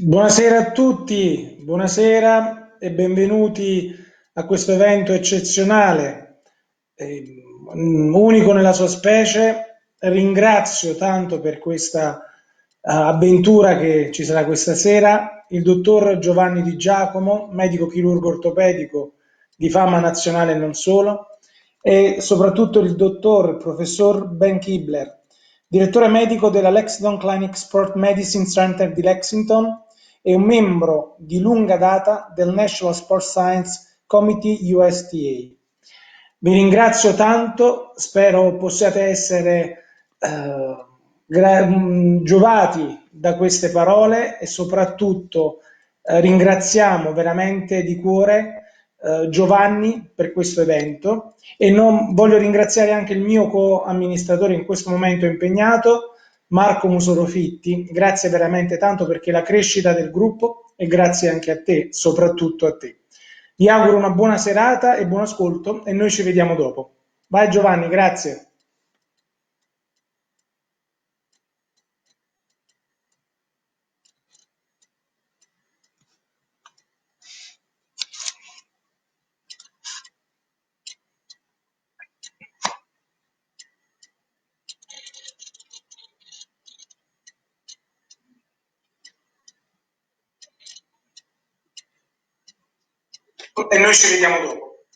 Buonasera a tutti, buonasera e benvenuti a questo evento eccezionale, unico nella sua specie. Ringrazio tanto per questa avventura che ci sarà questa sera il dottor Giovanni Di Giacomo, medico chirurgo ortopedico di fama nazionale e non solo, e soprattutto il dottor professor Ben Kibler, direttore medico della Lexington Clinic Sport Medicine Center di Lexington e un membro di lunga data del National Sports Science Committee USTA. Vi ringrazio tanto, spero possiate essere giovati da queste parole e soprattutto ringraziamo veramente di cuore Giovanni per questo evento e non voglio ringraziare anche il mio co-amministratore in questo momento impegnato, Marco Musorofitti. Grazie veramente tanto perché la crescita del gruppo e grazie anche a te, soprattutto a te. Vi auguro una buona serata e buon ascolto e noi ci vediamo dopo. Vai Giovanni, grazie. E noi ci vediamo dopo.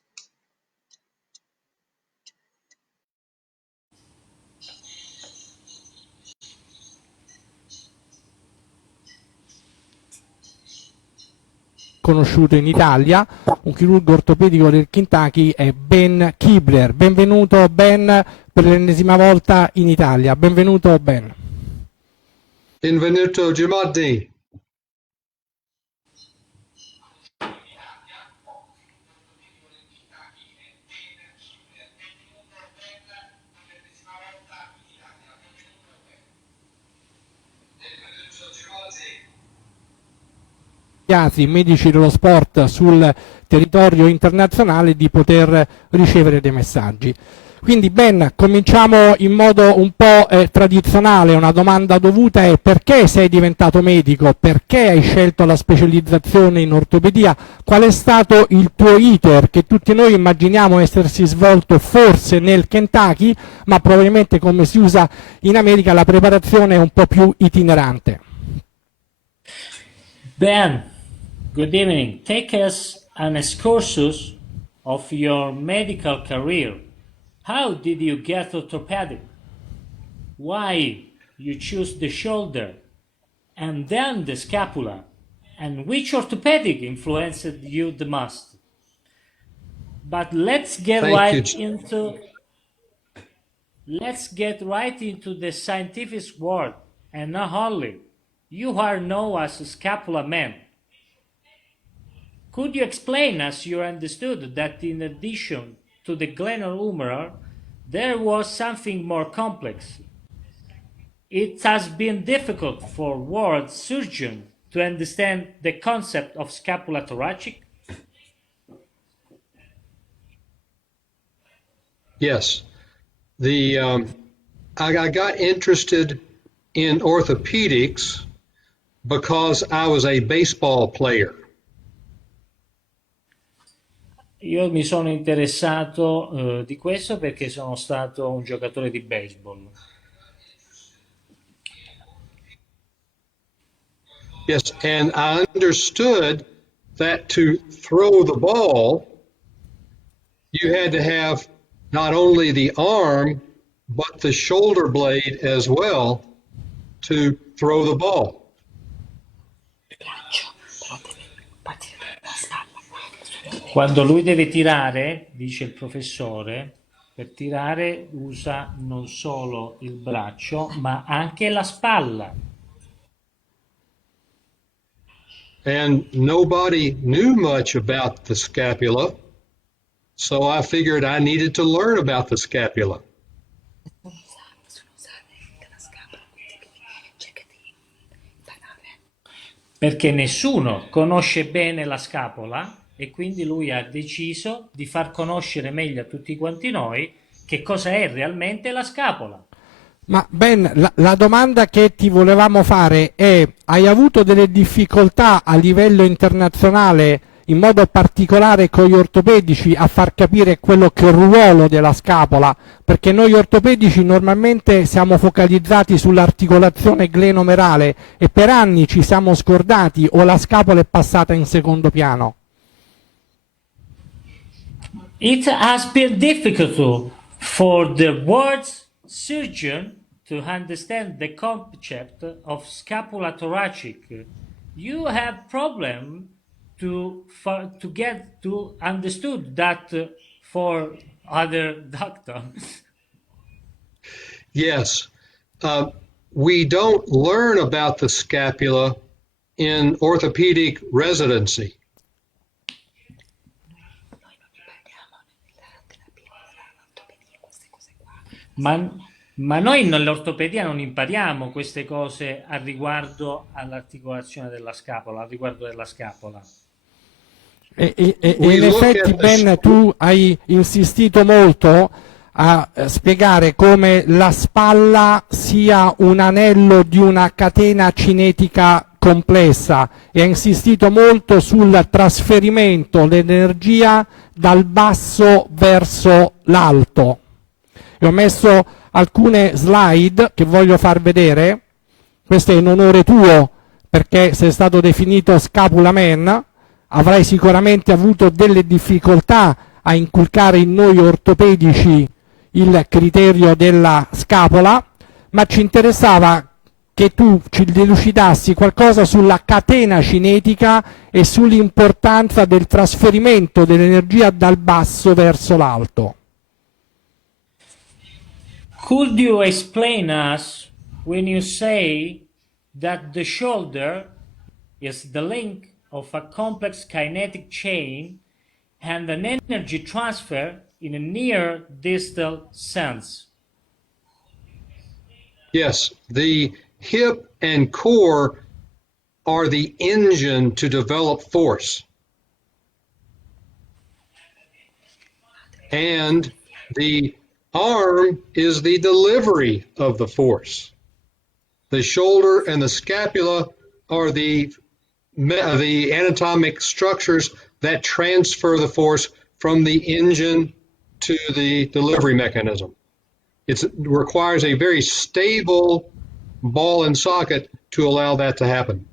Conosciuto in Italia, un chirurgo ortopedico del Kentucky è Ben Kibler. Benvenuto Ben per l'ennesima volta in Italia. Benvenuto Ben. Benvenuto Giovanni. Medici dello sport sul territorio internazionale di poter ricevere dei messaggi. Quindi Ben, cominciamo in modo un po' tradizionale, una domanda dovuta è: perché sei diventato medico? Perché hai scelto la specializzazione in ortopedia? Qual è stato il tuo iter che tutti noi immaginiamo essersi svolto forse nel Kentucky, ma probabilmente, come si usa in America, la preparazione è un po' più itinerante? Ben, good evening. Take us an excursus of your medical career. How did you get orthopedic? Why you choose the shoulder and then the scapula? And which orthopedic influenced you the most? But let's get right into the scientific world, and not only. You are known as a scapula man. Could you explain, as you understood, that in addition to the glenar humeral, there was something more complex? It has been difficult for world surgeons to understand the concept of scapula thoracic. Yes, I got interested in orthopedics because I was a baseball player. Io mi sono interessato di questo perché sono stato un giocatore di baseball. Yes, and I understood that to throw the ball, you had to have not only the arm, but the shoulder blade as well to throw the ball. Quando lui deve tirare, dice il professore, per tirare usa non solo il braccio, ma anche la spalla. And nobody knew much about the scapula, so I figured I needed to learn about the scapula. Perché nessuno conosce bene la scapola e quindi lui ha deciso di far conoscere meglio a tutti quanti noi che cosa è realmente la scapola. Ma Ben, la domanda che ti volevamo fare è: hai avuto delle difficoltà a livello internazionale, in modo particolare con gli ortopedici, a far capire quello che è il ruolo della scapola? Perché noi ortopedici normalmente siamo focalizzati sull'articolazione glenomerale e per anni ci siamo scordati o la scapola è passata in secondo piano. It has been difficult for the words surgeon to understand the concept of scapula thoracic. You have problem to get to understood that for other doctors. Yes. We don't learn about the scapula in orthopedic residency. Ma noi nell'ortopedia non impariamo queste cose al riguardo all'articolazione della scapola, al riguardo della scapola. E in effetti, Ben, tu hai insistito molto a spiegare come la spalla sia un anello di una catena cinetica complessa e ha insistito molto sul trasferimento dell'energia dal basso verso l'alto. E ho messo alcune slide che voglio far vedere. Questo è in onore tuo, perché sei stato definito Scapula Man. Avrai sicuramente avuto delle difficoltà a inculcare in noi ortopedici il criterio della scapola, ma ci interessava che tu ci delucidassi qualcosa sulla catena cinetica e sull'importanza del trasferimento dell'energia dal basso verso l'alto. Could you explain us when you say that the shoulder is the link of a complex kinetic chain and an energy transfer in a near distal sense? Yes, the hip and core are the engine to develop force. And the arm is the delivery of the force. The shoulder and the scapula are the anatomic structures that transfer the force from the engine to the delivery mechanism. It requires a very stable ball and socket to allow that to happen.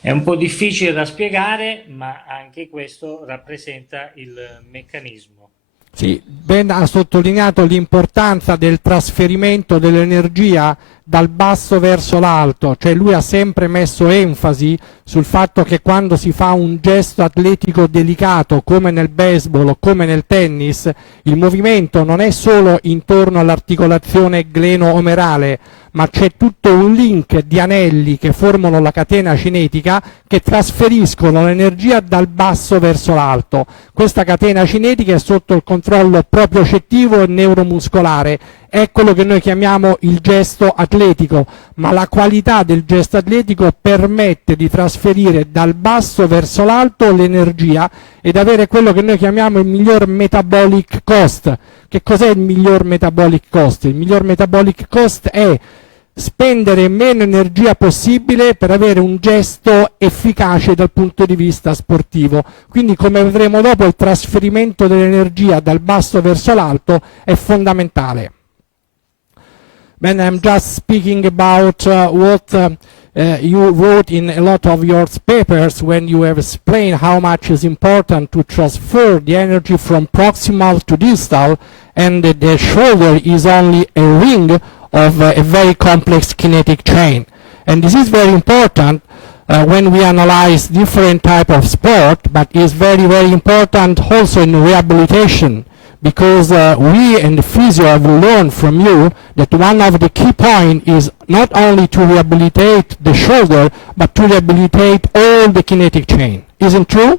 È un po' difficile da spiegare, ma anche questo rappresenta il meccanismo. Sì, Ben ha sottolineato l'importanza del trasferimento dell'energia dal basso verso l'alto, cioè lui ha sempre messo enfasi sul fatto che quando si fa un gesto atletico delicato come nel baseball o come nel tennis, il movimento non è solo intorno all'articolazione gleno-omerale, ma c'è tutto un link di anelli che formano la catena cinetica che trasferiscono l'energia dal basso verso l'alto. Questa catena cinetica è sotto il controllo propriocettivo e neuromuscolare, è quello che noi chiamiamo il gesto atletico, ma la qualità del gesto atletico permette di trasferire dal basso verso l'alto l'energia ed avere quello che noi chiamiamo il miglior metabolic cost. Che cos'è il miglior metabolic cost? Il miglior metabolic cost è spendere meno energia possibile per avere un gesto efficace dal punto di vista sportivo. Quindi, come vedremo dopo, il trasferimento dell'energia dal basso verso l'alto è fondamentale. Ben, I'm just speaking about what you wrote in a lot of your papers when you have explained how much is important to transfer the energy from proximal to distal, and the shoulder is only a ring of a very complex kinetic chain. And this is very important when we analyze different type of sport, but is very, very important also in rehabilitation, because we and the physio have learned from you that one of the key points is not only to rehabilitate the shoulder, but to rehabilitate all the kinetic chain. Isn't true?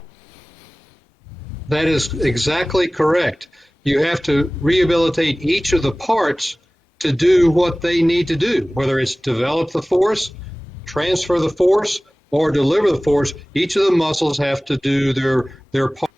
That is exactly correct. You have to rehabilitate each of the parts to do what they need to do, whether it's develop the force, transfer the force, or deliver the force. Each of the muscles have to do their part.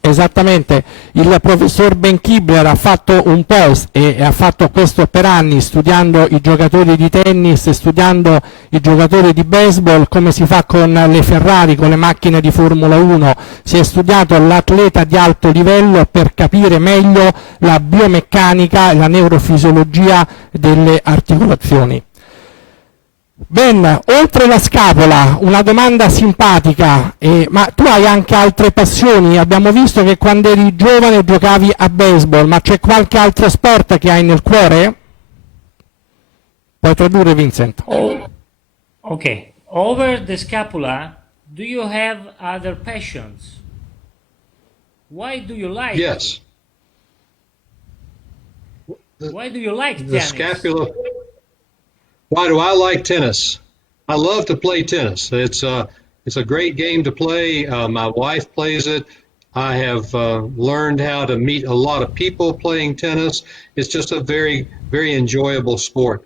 Esattamente, il professor Ben Kibler ha fatto un po' e ha fatto questo per anni, studiando i giocatori di tennis e studiando i giocatori di baseball, come si fa con le Ferrari, con le macchine di Formula 1. Si è studiato l'atleta di alto livello per capire meglio la biomeccanica e la neurofisiologia delle articolazioni. Ben, oltre la scapola, una domanda simpatica, ma tu hai anche altre passioni? Abbiamo visto che quando eri giovane giocavi a baseball, ma c'è qualche altro sport che hai nel cuore? Puoi tradurre, Vincent. Okay. Over the scapula, do you have other passions? Why do you like? Yes. Why do you like The tennis? scapula. Why do I like tennis? I love to play tennis. It's a great game to play. My wife plays it. I have learned how to meet a lot of people playing tennis. It's just a very, very enjoyable sport.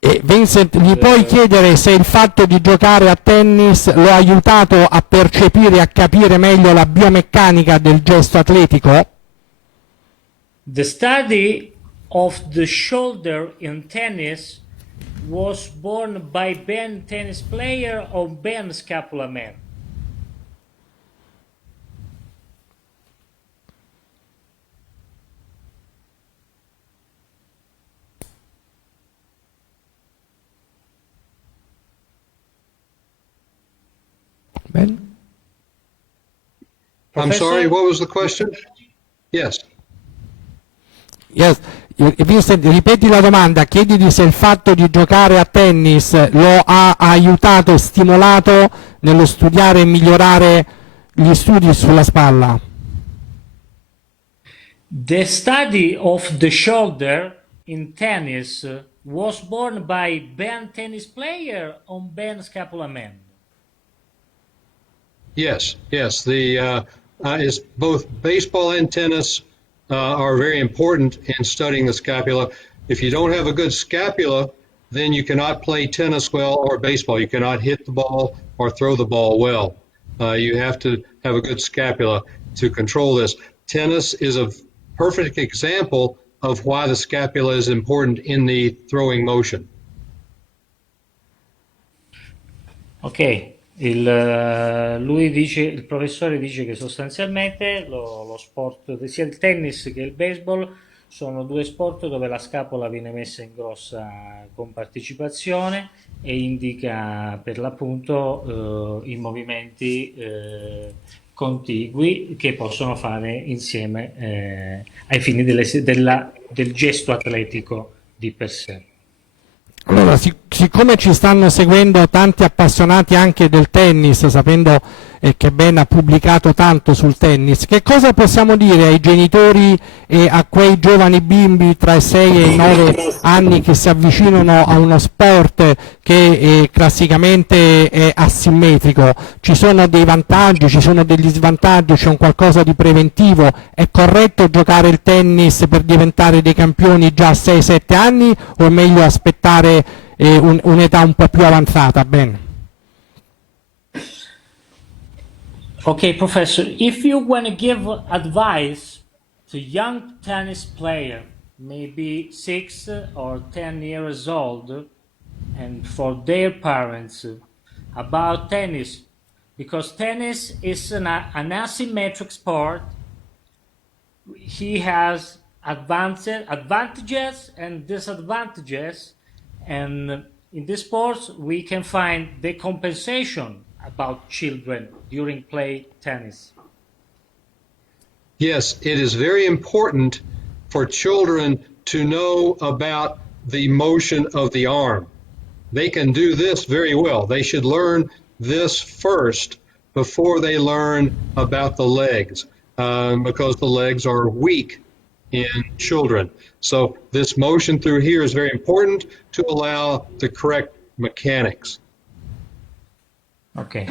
E Vincent, gli puoi chiedere se il fatto di giocare a tennis lo ha aiutato a percepire e a capire meglio la biomeccanica del gesto atletico? The study of the shoulder in tennis was born by Ben tennis player or Ben scapula man? Ben? I'm sorry, what was the question? Yes. Yes. Vincent, ripeti la domanda, chiediti se il fatto di giocare a tennis lo ha aiutato e stimolato nello studiare e migliorare gli studi sulla spalla. The study of the shoulder in tennis was born by Ben tennis player or Ben scapula man? Yes, yes. The is both baseball and tennis are very important in studying the scapula. If you don't have a good scapula, then you cannot play tennis well or baseball. You cannot hit the ball or throw the ball well. You have to have a good scapula to control this. Tennis is a perfect example of why the scapula is important in the throwing motion. Ok. Lui dice, il professore dice che sostanzialmente lo sport, sia il tennis che il baseball, sono due sport dove la scapola viene messa in grossa compartecipazione e indica per l'appunto i movimenti contigui che possono fare insieme ai fini del gesto atletico di per sé. Allora, siccome ci stanno seguendo tanti appassionati anche del tennis, sapendo che Ben ha pubblicato tanto sul tennis, che cosa possiamo dire ai genitori e a quei giovani bimbi tra i 6 e i 9 anni che si avvicinano a uno sport che classicamente è asimmetrico? Ci sono dei vantaggi, ci sono degli svantaggi, c'è un qualcosa di preventivo? È corretto giocare il tennis per diventare dei campioni già a 6-7 anni o è meglio aspettare un'età un po' più avanzata? Ben? Okay, Professor, if you want to give advice to young tennis player, maybe 6 or 10 years old, and for their parents about tennis, because tennis is an asymmetric sport, he has advantages and disadvantages, and in this sport we can find the compensation about children during play tennis. Yes, it is very important for children to know about the motion of the arm. They can do this very well. They should learn this first before they learn about the legs, because the legs are weak in children. So this motion through here is very important to allow the correct mechanics. Ok,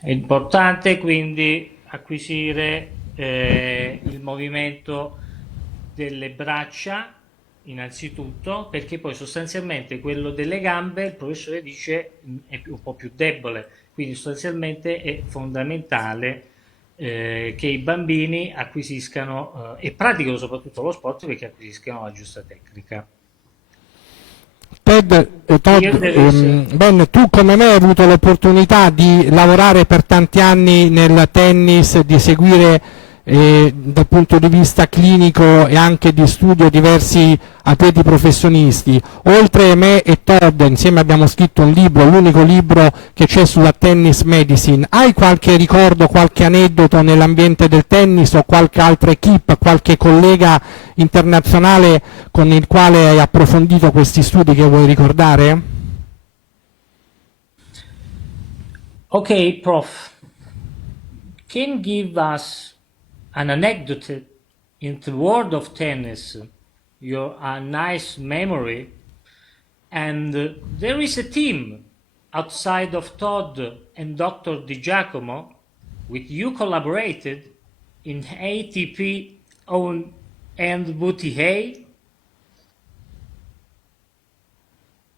è importante quindi acquisire il movimento delle braccia innanzitutto, perché poi sostanzialmente quello delle gambe, il professore dice, è un po' più debole, quindi sostanzialmente è fondamentale che i bambini acquisiscano e pratichino soprattutto lo sport perché acquisiscano la giusta tecnica. Ben, tu come me hai avuto l'opportunità di lavorare per tanti anni nel tennis, di seguire dal punto di vista clinico e anche di studio diversi atleti professionisti. Oltre me e Todd, insieme abbiamo scritto un libro, l'unico libro che c'è sulla tennis medicine. Hai qualche ricordo, qualche aneddoto nell'ambiente del tennis o qualche altra equipe, qualche collega internazionale con il quale hai approfondito questi studi che vuoi ricordare? Ok, Prof. Can you give us an anecdote in the world of tennis, your nice memory, and there is a team outside of Todd and Dr. Di Giacomo with you collaborated in ATP and WTA?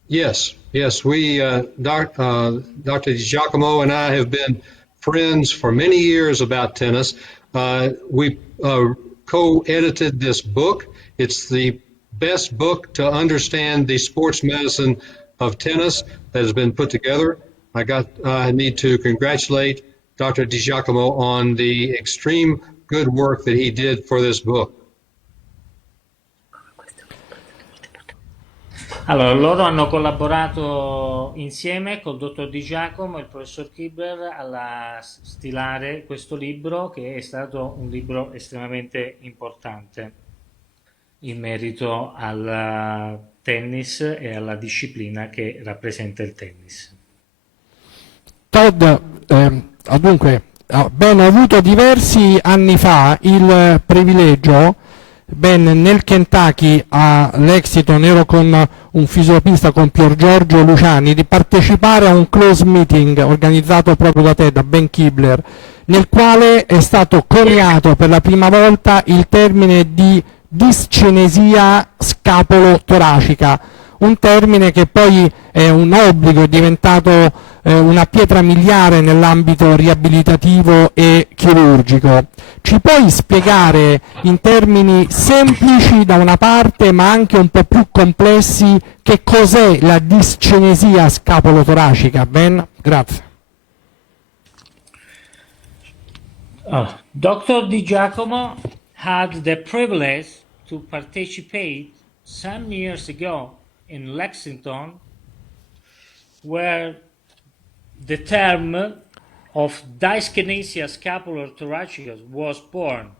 Yes, we, Dr. Di Giacomo and I have been friends for many years about tennis. We co-edited this book. It's the best book to understand the sports medicine of tennis that has been put together. I need to congratulate Dr. Di Giacomo on the extreme good work that he did for this book. Allora, loro hanno collaborato insieme col dottor Di Giacomo e il professor Kibler a stilare questo libro, che è stato un libro estremamente importante in merito al tennis e alla disciplina che rappresenta il tennis. Todd, dunque, Ben, ho avuto diversi anni fa il privilegio, Ben, nel Kentucky a Lexington ero con un fisioterapista, con Pier Giorgio Luciani, di partecipare a un close meeting organizzato proprio da te, da Ben Kibler, nel quale è stato coniato per la prima volta il termine di discinesia scapolo-toracica, un termine che poi è un obbligo, è diventato una pietra miliare nell'ambito riabilitativo e chirurgico. Ci puoi spiegare in termini semplici da una parte, ma anche un po' più complessi, che cos'è la discinesia scapolo-toracica, Ben? Grazie. Dr. Di Giacomo had the privilege to participate some years ago in Lexington, where the term of dyskinesia scapular-thoracica was born.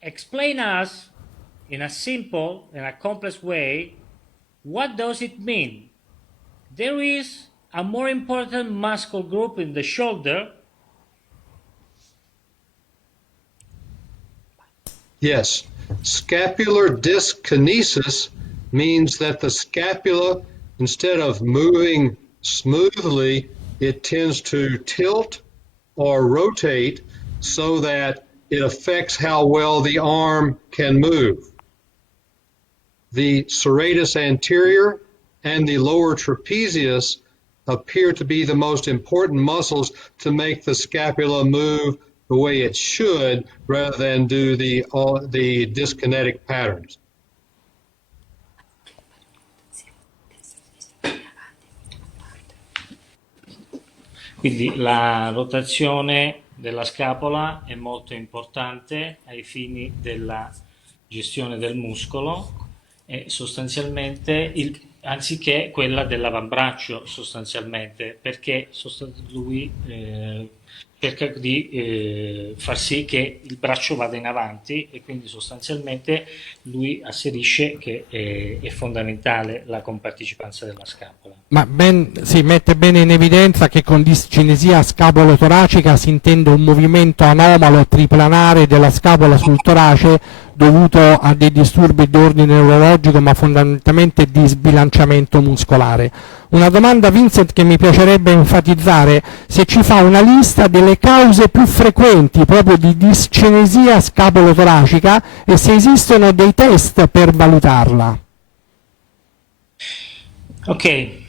Explain us in a simple and a complex way, what does it mean? There is a more important muscle group in the shoulder. Yes, scapular dyskinesis means that the scapula, instead of moving smoothly, it tends to tilt or rotate so that it affects how well the arm can move. The serratus anterior and the lower trapezius appear to be the most important muscles to make the scapula move the way it should, rather than do the dyskinetic patterns. Quindi la rotazione della scapola è molto importante ai fini della gestione del muscolo e sostanzialmente anziché quella dell'avambraccio, sostanzialmente, perché lui cerca di far sì che il braccio vada in avanti, e quindi sostanzialmente lui asserisce che è fondamentale la compartecipanza della scapola. Ma Ben si mette bene in evidenza che con discinesia scapolo-toracica si intende un movimento anomalo triplanare della scapola sul torace dovuto a dei disturbi di ordine neurologico, ma fondamentalmente di sbilanciamento muscolare. Una domanda, Vincent, che mi piacerebbe enfatizzare: se ci fa una lista delle cause più frequenti proprio di discinesia scapolo-toracica e se esistono dei test per valutarla. Ok,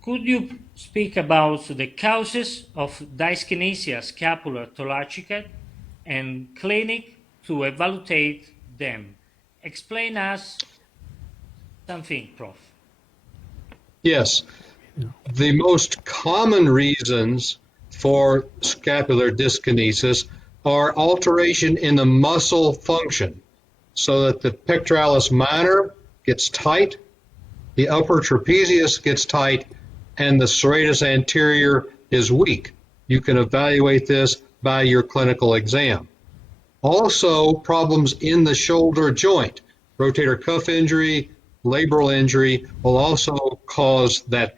could you speak about the causes of dyskinesia scapular thoracica and clinic to evaluate them. Explain us something, Prof. Yes. The most common reasons for scapular dyskinesis are alteration in the muscle function, so that the pectoralis minor gets tight, the upper trapezius gets tight, and the serratus anterior is weak. You can evaluate this by your clinical exam. Also, problems in the shoulder joint, rotator cuff injury, labral injury will also cause that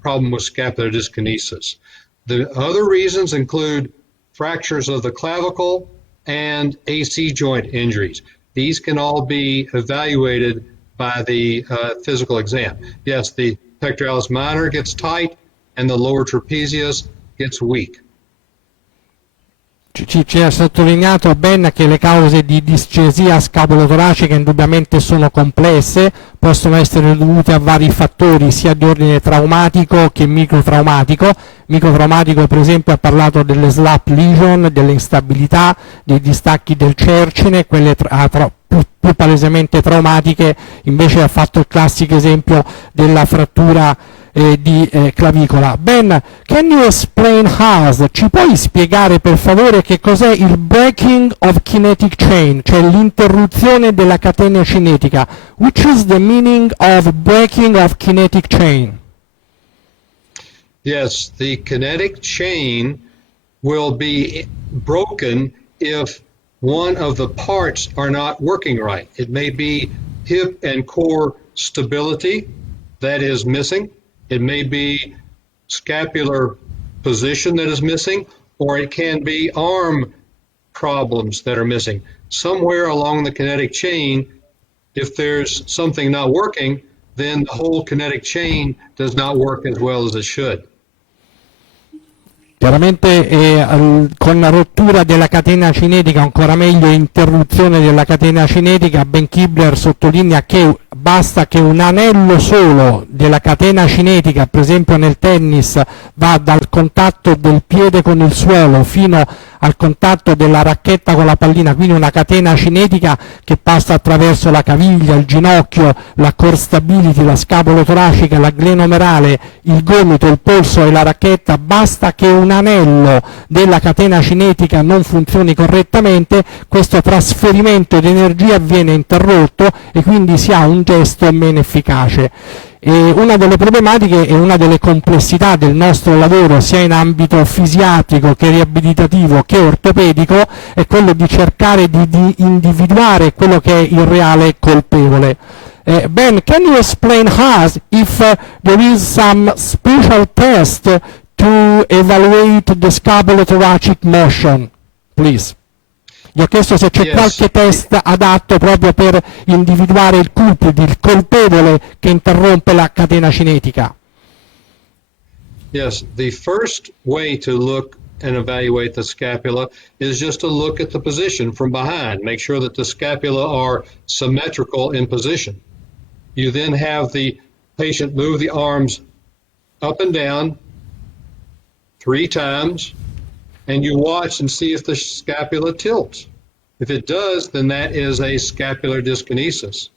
problem with scapular dyskinesis. The other reasons include fractures of the clavicle and AC joint injuries. These can all be evaluated by the physical exam. Yes, the pectoralis minor gets tight and the lower trapezius gets weak. Ci ha sottolineato Ben che le cause di discesia scapulotoracica indubbiamente sono complesse, possono essere dovute a vari fattori sia di ordine traumatico che microtraumatico. Microtraumatico, per esempio, ha parlato delle slap lesion, delle instabilità, dei distacchi del cercine, quelle più palesemente traumatiche invece ha fatto il classico esempio della frattura di clavicola. Ben, can you explain us? Ci puoi spiegare per favore che cos'è il breaking of kinetic chain, cioè l'interruzione della catena cinetica? Which is the meaning of breaking of kinetic chain? Yes, the kinetic chain will be broken if one of the parts are not working right. It may be hip and core stability that is missing. It may be scapular position that is missing, or it can be arm problems that are missing. Somewhere along the kinetic chain, if there's something not working, then the whole kinetic chain does not work as well as it should. Chiaramente con la rottura della catena cinetica, ancora meglio interruzione della catena cinetica, Ben Kibler sottolinea che basta che un anello solo della catena cinetica, per esempio nel tennis, va dal contatto del piede con il suolo fino al contatto della racchetta con la pallina, quindi una catena cinetica che passa attraverso la caviglia, il ginocchio, la core stability, la scapola toracica, la glenomerale, il gomito, il polso e la racchetta. Basta che un anello della catena cinetica non funzioni correttamente, questo trasferimento di energia viene interrotto e quindi si ha un gesto meno efficace. E una delle problematiche e una delle complessità del nostro lavoro, sia in ambito fisiatrico che riabilitativo che ortopedico, è quello di cercare di individuare quello che è il reale colpevole. Ben, can you explain us if there is some special test to evaluate the scapulothoracic motion, please? Gli ho chiesto se c'è qualche test adatto proprio per individuare il culprit, il colpevole che interrompe la catena cinetica. Yes, the first way to look and evaluate the scapula is just to look at the position from behind. Make sure that the scapula are symmetrical in position. You then have the patient move the arms up and down 3 times, and you watch and see if the scapula tilts. If it does, then that is a scapular dyskinesis.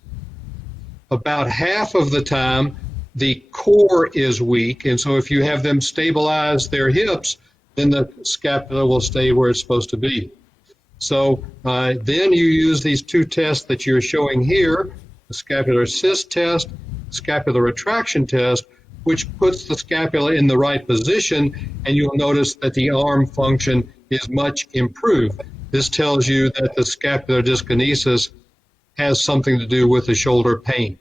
About half of the time, the core is weak, and so if you have them stabilize their hips, then the scapula will stay where it's supposed to be. So then you use these 2 tests that you're showing here, the scapular assist test, scapular retraction test, which puts the scapula in the right position, and you'll notice that the arm function is much improved. This tells you that the scapular dyskinesis has something to do with the shoulder pain.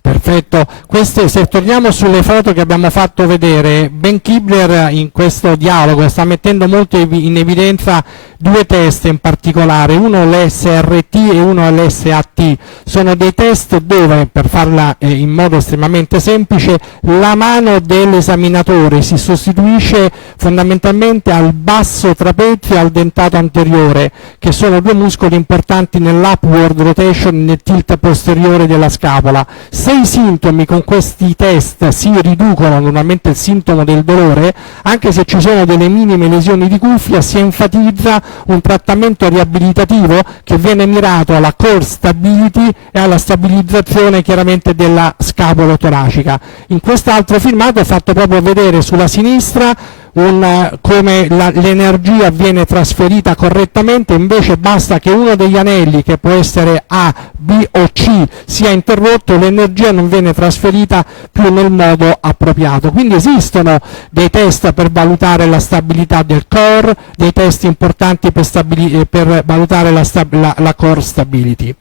Perfetto, queste, se torniamo sulle foto che abbiamo fatto vedere, Ben Kibler in questo dialogo sta mettendo molto in evidenza 2 test in particolare, uno l'SRT e uno l'SAT. Sono dei test dove, per farla in modo estremamente semplice, la mano dell'esaminatore si sostituisce fondamentalmente al basso trapezio e al dentato anteriore, che sono 2 muscoli importanti nell'upward rotation e nel tilt posteriore della scapola. Se se i sintomi con questi test si riducono, normalmente il sintomo del dolore, anche se ci sono delle minime lesioni di cuffia, si enfatizza un trattamento riabilitativo che viene mirato alla core stability e alla stabilizzazione chiaramente della scapola toracica. In quest'altro filmato ho fatto proprio vedere sulla sinistra come l'energia viene trasferita correttamente, invece basta che uno degli anelli, che può essere A, B o C, sia interrotto, l'energia non viene trasferita più nel modo appropriato. Quindi esistono dei test per valutare la stabilità del core, dei test importanti per valutare la core stability.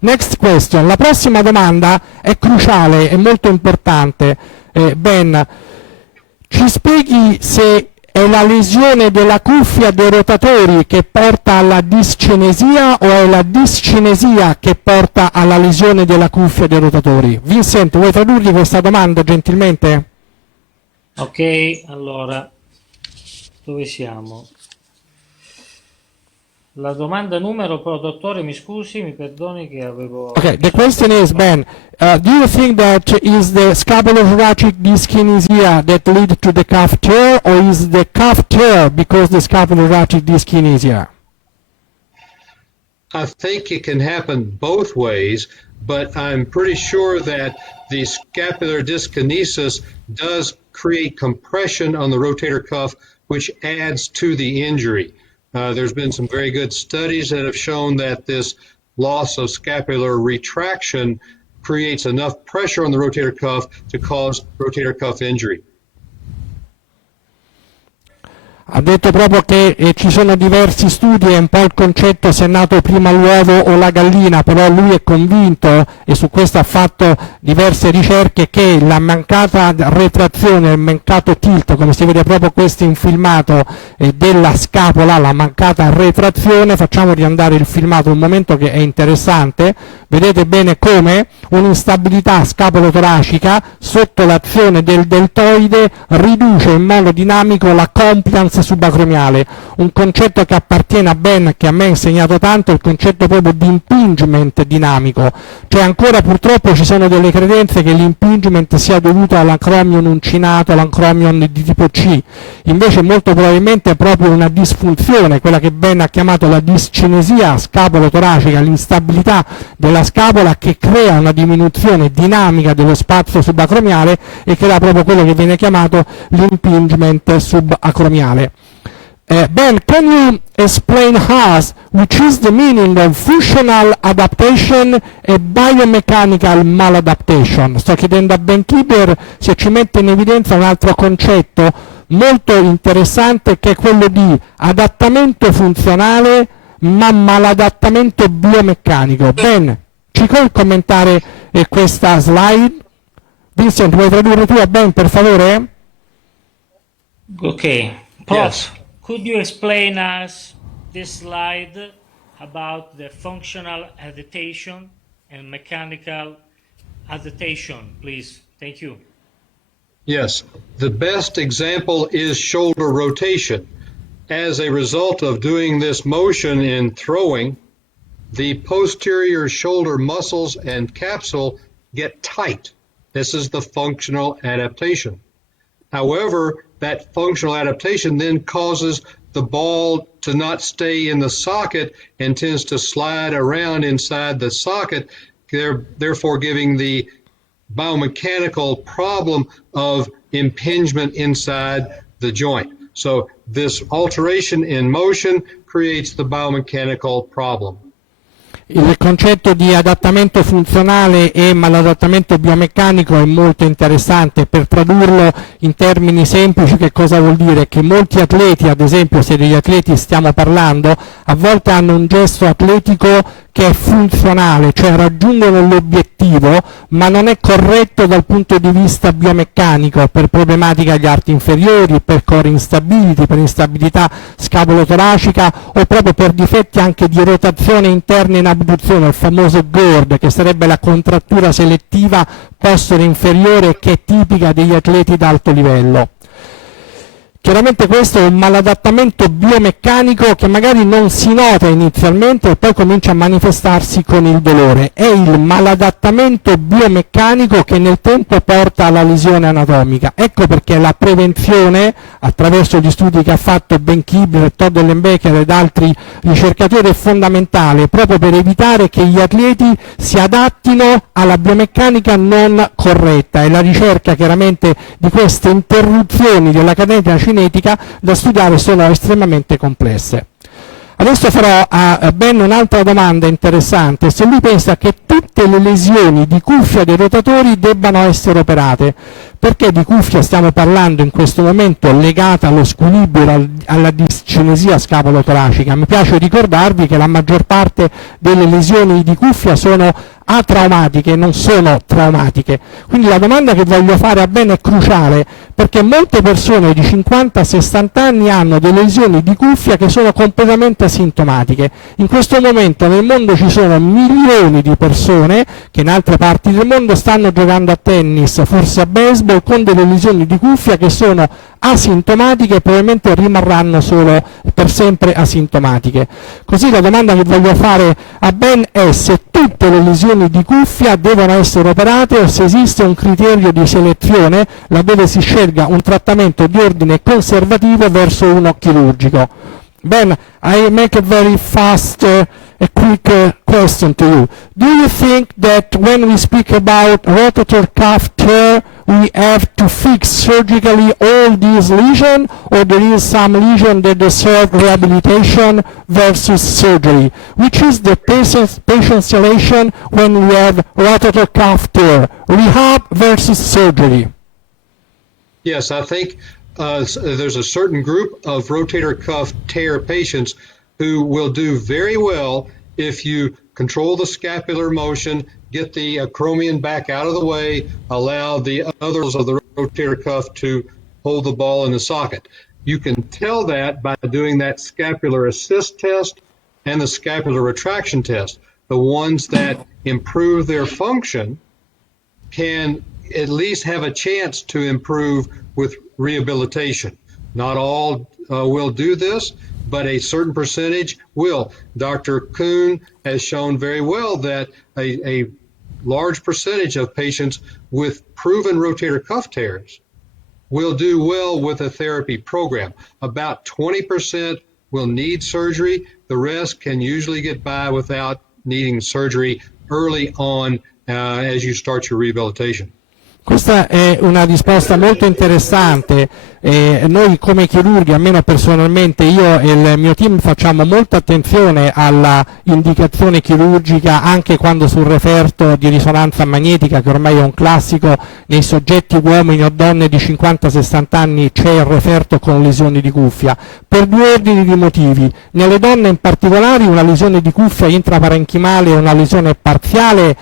Next question. La prossima domanda è cruciale, è molto importante. Ben, ci spieghi se è la lesione della cuffia dei rotatori che porta alla discinesia o è la discinesia che porta alla lesione della cuffia dei rotatori? Vincent, vuoi tradurgli questa domanda gentilmente? Ok, allora, dove siamo? La domanda numero, però, dottore, mi scusi, mi perdoni che avevo... Okay, the question is, Ben, do you think that is the scapulothoracic dyskinesia that lead to the calf tear, or is the calf tear because the scapulothoracic dyskinesia? I think it can happen both ways, but I'm pretty sure that the scapular dyskinesis does create compression on the rotator cuff, which adds to the injury. There's been some very good studies that have shown that this loss of scapular retraction creates enough pressure on the rotator cuff to cause rotator cuff injury. Ha detto proprio che ci sono diversi studi, è un po' il concetto se è nato prima l'uovo o la gallina, però lui è convinto, e su questo ha fatto diverse ricerche, che la mancata retrazione, il mancato tilt, come si vede proprio questo in filmato, della scapola, la mancata retrazione, facciamo riandare il filmato un momento che è interessante, vedete bene come un'instabilità scapolotoracica sotto l'azione del deltoide riduce in modo dinamico la compliance subacromiale, un concetto che appartiene a Ben, che a me ha insegnato tanto, il concetto proprio di impingement dinamico, cioè ancora purtroppo ci sono delle credenze che l'impingement sia dovuto all'acromion uncinato, all'acromion di tipo C, invece molto probabilmente è proprio una disfunzione, quella che Ben ha chiamato la discinesia scapolotoracica, l'instabilità della scapola che crea una diminuzione dinamica dello spazio subacromiale e crea proprio quello che viene chiamato l'impingement subacromiale. Ben, can you explain us which is the meaning of functional adaptation e biomechanical maladaptation? Sto chiedendo a Ben Kibler se ci mette in evidenza un altro concetto molto interessante, che è quello di adattamento funzionale ma maladattamento biomeccanico. Ben, ci puoi commentare questa slide? Vincent, vuoi tradurre tu a Ben, per favore? Okay, Prof, Yes. could you explain us this slide about the functional adaptation and mechanical adaptation, please? Thank you. Yes, the best example is shoulder rotation. As a result of doing this motion in throwing, the posterior shoulder muscles and capsule get tight. This is the functional adaptation. However, that functional adaptation then causes the ball to not stay in the socket and tends to slide around inside the socket, therefore giving the biomechanical problem of impingement inside the joint. So this alteration in motion creates the biomechanical problem. Il concetto di adattamento funzionale e maladattamento biomeccanico è molto interessante. Per tradurlo in termini semplici, che cosa vuol dire? Che molti atleti, ad esempio se degli atleti stiamo parlando, a volte hanno un gesto atletico che è funzionale, cioè raggiungono l'obiettivo, ma non è corretto dal punto di vista biomeccanico per problematiche agli arti inferiori, per core instability, per instabilità scapolotoracica o proprio per difetti anche di rotazione interna in abduzione, il famoso GORD, che sarebbe la contrattura selettiva posteriore inferiore che è tipica degli atleti d'alto livello. Chiaramente questo è un maladattamento biomeccanico che magari non si nota inizialmente e poi comincia a manifestarsi con il dolore. È il maladattamento biomeccanico che nel tempo porta alla lesione anatomica. Ecco perché la prevenzione, attraverso gli studi che ha fatto Ben Kibler, Todd Ellenbecker ed altri ricercatori, è fondamentale proprio per evitare che gli atleti si adattino alla biomeccanica non corretta, e la ricerca chiaramente di queste interruzioni della catena cinetica da studiare sono estremamente complesse. Adesso farò a Ben un'altra domanda interessante: se lui pensa che tutte le lesioni di cuffia dei rotatori debbano essere operate. Perché di cuffia stiamo parlando in questo momento legata allo squilibrio, alla discinesia scapolo-toracica? Mi piace ricordarvi che la maggior parte delle lesioni di cuffia sono atraumatiche, non sono traumatiche. Quindi la domanda che voglio fare a Ben è cruciale, perché molte persone di 50-60 anni hanno delle lesioni di cuffia che sono completamente asintomatiche. In questo momento nel mondo ci sono milioni di persone che in altre parti del mondo stanno giocando a tennis, forse a baseball, con delle lesioni di cuffia che sono asintomatiche e probabilmente rimarranno solo per sempre asintomatiche. Così la domanda che voglio fare a Ben è se tutte le lesioni di cuffia devono essere operate o se esiste un criterio di selezione laddove si scelga un trattamento di ordine conservativo verso uno chirurgico. Ben, I make it very fast, a quick question to you. Do you think that when we speak about rotator cuff tear, we have to fix surgically all these lesions, or there is some lesion that deserve rehabilitation versus surgery? Which is the patient selection when we have rotator cuff tear, rehab versus surgery? Yes, I think there's a certain group of rotator cuff tear patients who will do very well if you control the scapular motion, get the acromion back out of the way, allow the others of the rotator cuff to hold the ball in the socket. You can tell that by doing that scapular assist test and the scapular retraction test. The ones that improve their function can at least have a chance to improve with rehabilitation. Not all will do this, but a certain percentage will. Dr. Kuhn has shown very well that a large percentage of patients with proven rotator cuff tears will do well with a therapy program. About 20% will need surgery. The rest can usually get by without needing surgery early on as you start your rehabilitation. Questa è una risposta molto interessante. Noi come chirurghi, almeno personalmente io e il mio team, facciamo molta attenzione alla indicazione chirurgica anche quando sul referto di risonanza magnetica, che ormai è un classico, nei soggetti uomini o donne di 50-60 anni c'è il referto con lesioni di cuffia, per due ordini di motivi. Nelle donne in particolare una lesione di cuffia intraparenchimale e una lesione parziale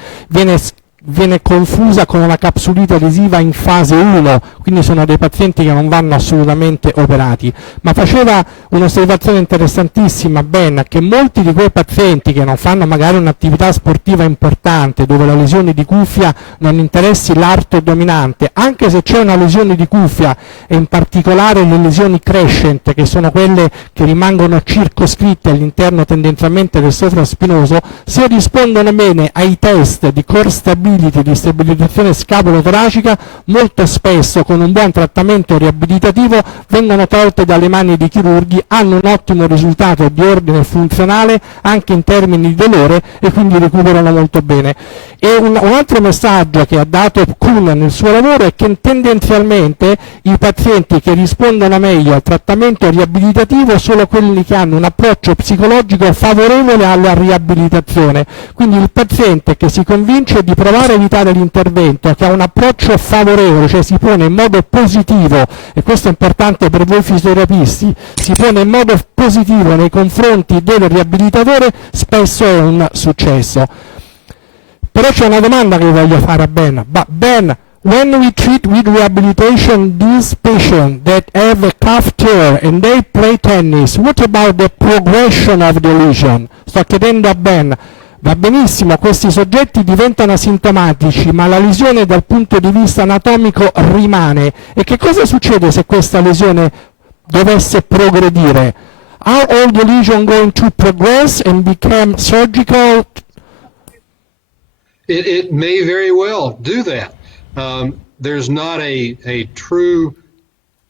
viene confusa con una capsulite adesiva in fase 1, quindi sono dei pazienti che non vanno assolutamente operati. Ma faceva un'osservazione interessantissima Ben, che molti di quei pazienti che non fanno magari un'attività sportiva importante, dove la lesione di cuffia non interessi l'arto dominante, anche se c'è una lesione di cuffia, e in particolare le lesioni crescent, che sono quelle che rimangono circoscritte all'interno tendenzialmente del sovraspinoso, se rispondono bene ai test di core stability, di stabilizzazione scapulo-toracica, molto spesso con un buon trattamento riabilitativo vengono tolte dalle mani dei chirurghi, hanno un ottimo risultato di ordine funzionale anche in termini di dolore e quindi recuperano molto bene. E un altro messaggio che ha dato Kuhn nel suo lavoro è che tendenzialmente i pazienti che rispondono meglio al trattamento riabilitativo sono quelli che hanno un approccio psicologico favorevole alla riabilitazione, quindi il paziente che si convince di provare a evitare l'intervento, che ha un approccio favorevole, cioè si pone in modo positivo, e questo è importante per voi fisioterapisti, si pone in modo positivo nei confronti del riabilitatore, spesso è un successo. Però c'è una domanda che voglio fare a Ben. Ben, when we treat with rehabilitation these patients that have a cuff tear and they play tennis, what about the progression of the lesion? Sto chiedendo a Ben. Va benissimo, questi soggetti diventano asintomatici, ma la lesione dal punto di vista anatomico rimane. E che cosa succede se questa lesione dovesse progredire, are all the lesion going to progress and become surgical? It may very well do that. There's not a true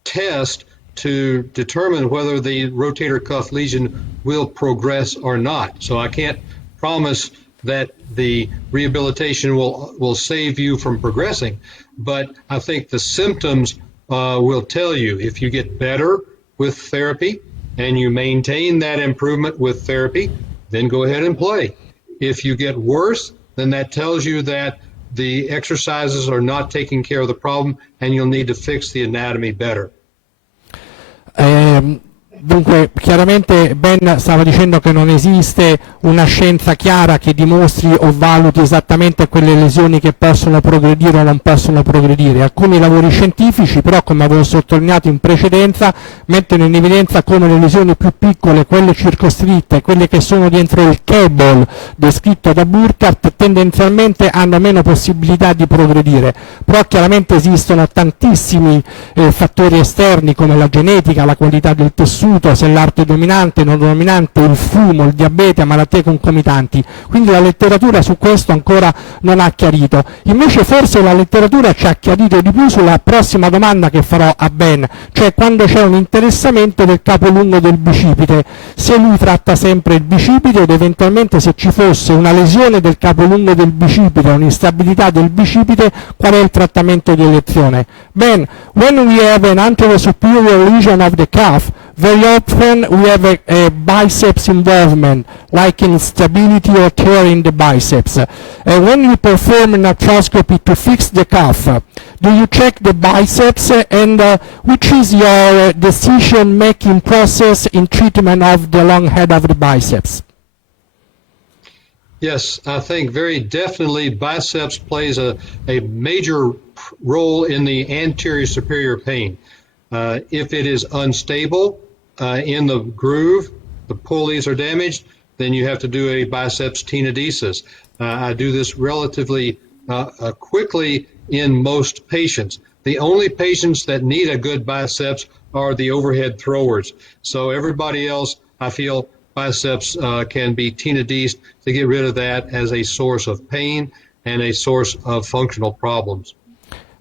test to determine whether the rotator cuff lesion will progress or not. So I can't promise that the rehabilitation will save you from progressing, but I think the symptoms will tell you. If you get better with therapy and you maintain that improvement with therapy, then go ahead and play. If you get worse, then that tells you that the exercises are not taking care of the problem and you'll need to fix the anatomy better. Dunque, chiaramente Ben stava dicendo che non esiste una scienza chiara che dimostri o valuti esattamente quelle lesioni che possono progredire o non possono progredire. Alcuni lavori scientifici, però, come avevo sottolineato in precedenza, mettono in evidenza come le lesioni più piccole, quelle circoscritte, quelle che sono dentro il cable descritto da Burkhardt, tendenzialmente hanno meno possibilità di progredire. Però chiaramente esistono tantissimi fattori esterni come la genetica, la qualità del tessuto, se l'arte è dominante, non dominante, il fumo, il diabete, malattie concomitanti. Quindi la letteratura su questo ancora non ha chiarito. Invece forse la letteratura ci ha chiarito di più sulla prossima domanda che farò a Ben, cioè quando c'è un interessamento del capo lungo del bicipite, se lui tratta sempre il bicipite ed eventualmente se ci fosse una lesione del capo lungo del bicipite, un'instabilità del bicipite, qual è il trattamento di elezione. Ben, when we have an anterior superior lesion of the calf, very often we have a biceps involvement, like instability or tear in the biceps. When you perform an arthroscopy to fix the calf, do you check the biceps, and which is your decision-making process in treatment of the long head of the biceps? Yes, I think very definitely biceps plays a major role in the anterior superior pain. If it is unstable in the groove, the pulleys are damaged, then you have to do a biceps tenodesis. I do this relatively quickly in most patients. The only patients that need a good biceps are the overhead throwers. So everybody else, I feel biceps can be tenodesed to get rid of that as a source of pain and a source of functional problems.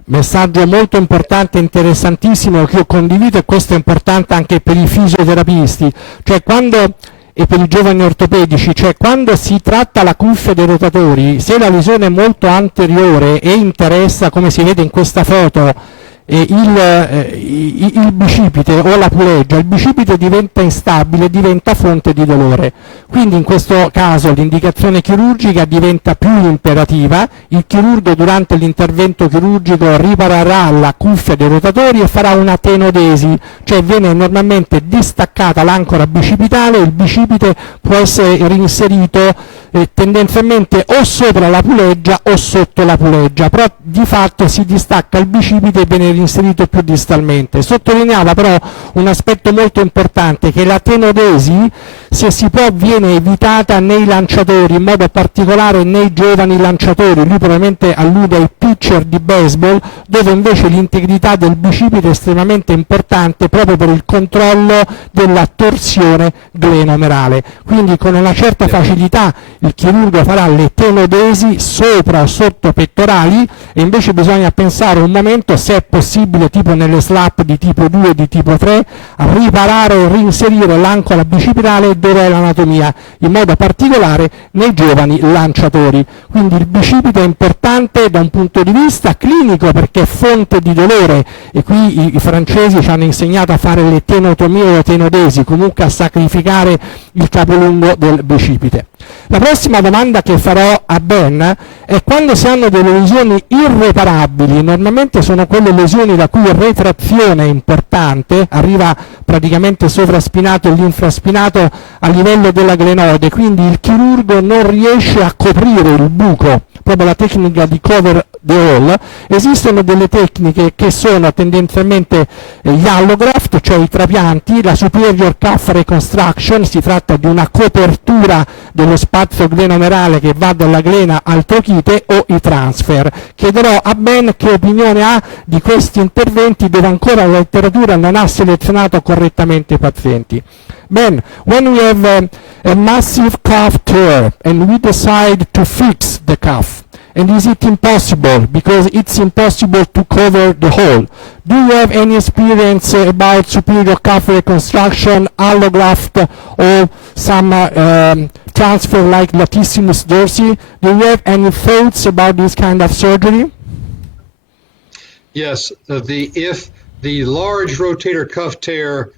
Messaggio molto importante e interessantissimo che io condivido, e questo è importante anche per i fisioterapisti, cioè quando, e per i giovani ortopedici, cioè quando si tratta la cuffia dei rotatori, se la lesione è molto anteriore e interessa, come si vede in questa foto, il bicipite o la puleggia, il bicipite diventa instabile, diventa fonte di dolore. Quindi in questo caso l'indicazione chirurgica diventa più imperativa, il chirurgo durante l'intervento chirurgico riparerà la cuffia dei rotatori e farà una tenodesi, cioè viene normalmente distaccata l'ancora bicipitale, il bicipite può essere reinserito tendenzialmente o sopra la puleggia o sotto la puleggia, però di fatto si distacca il bicipite e viene inserito più distalmente. Sottolineava però un aspetto molto importante, che la tenodesi, se si può, viene evitata nei lanciatori, in modo particolare nei giovani lanciatori. Lui probabilmente allude ai pitcher di baseball, dove invece l'integrità del bicipite è estremamente importante proprio per il controllo della torsione glenomerale. Quindi con una certa facilità il chirurgo farà le tenodesi sopra o sotto pettorali, e invece bisogna pensare un momento, se è possibile, tipo nelle slap di tipo 2 e di tipo 3, a riparare e reinserire l'ancora bicipitale dove è l'anatomia, in modo particolare nei giovani lanciatori. Quindi il bicipite è importante da un punto di vista clinico perché è fonte di dolore, e qui i francesi ci hanno insegnato a fare le tenotomie o le tenodesi, comunque a sacrificare il capolungo del bicipite. La prossima domanda che farò a Ben è: quando si hanno delle lesioni irreparabili, normalmente sono quelle lesioni la cui retrazione è importante, arriva praticamente sovraspinato e l'infraspinato a livello della glenoide, quindi il chirurgo non riesce a coprire il buco, proprio la tecnica di cover the hole. Esistono delle tecniche che sono tendenzialmente gli allograft, cioè i trapianti, la superior cuff reconstruction, si tratta di una copertura dello spazio glenomerale che va dalla glena al trochite o i transfer. Chiederò a Ben che opinione ha di questi interventi dove ancora la letteratura non ha selezionato correttamente i pazienti. Ben, when we have a massive calf tear and we decide to fix the calf, and is it impossible because it's impossible to cover the hole? Do you have any experience about superior calf reconstruction, allograft, or some transfer like latissimus dorsi? Do you have any thoughts about this kind of surgery? Yes, if the large rotator cuff tear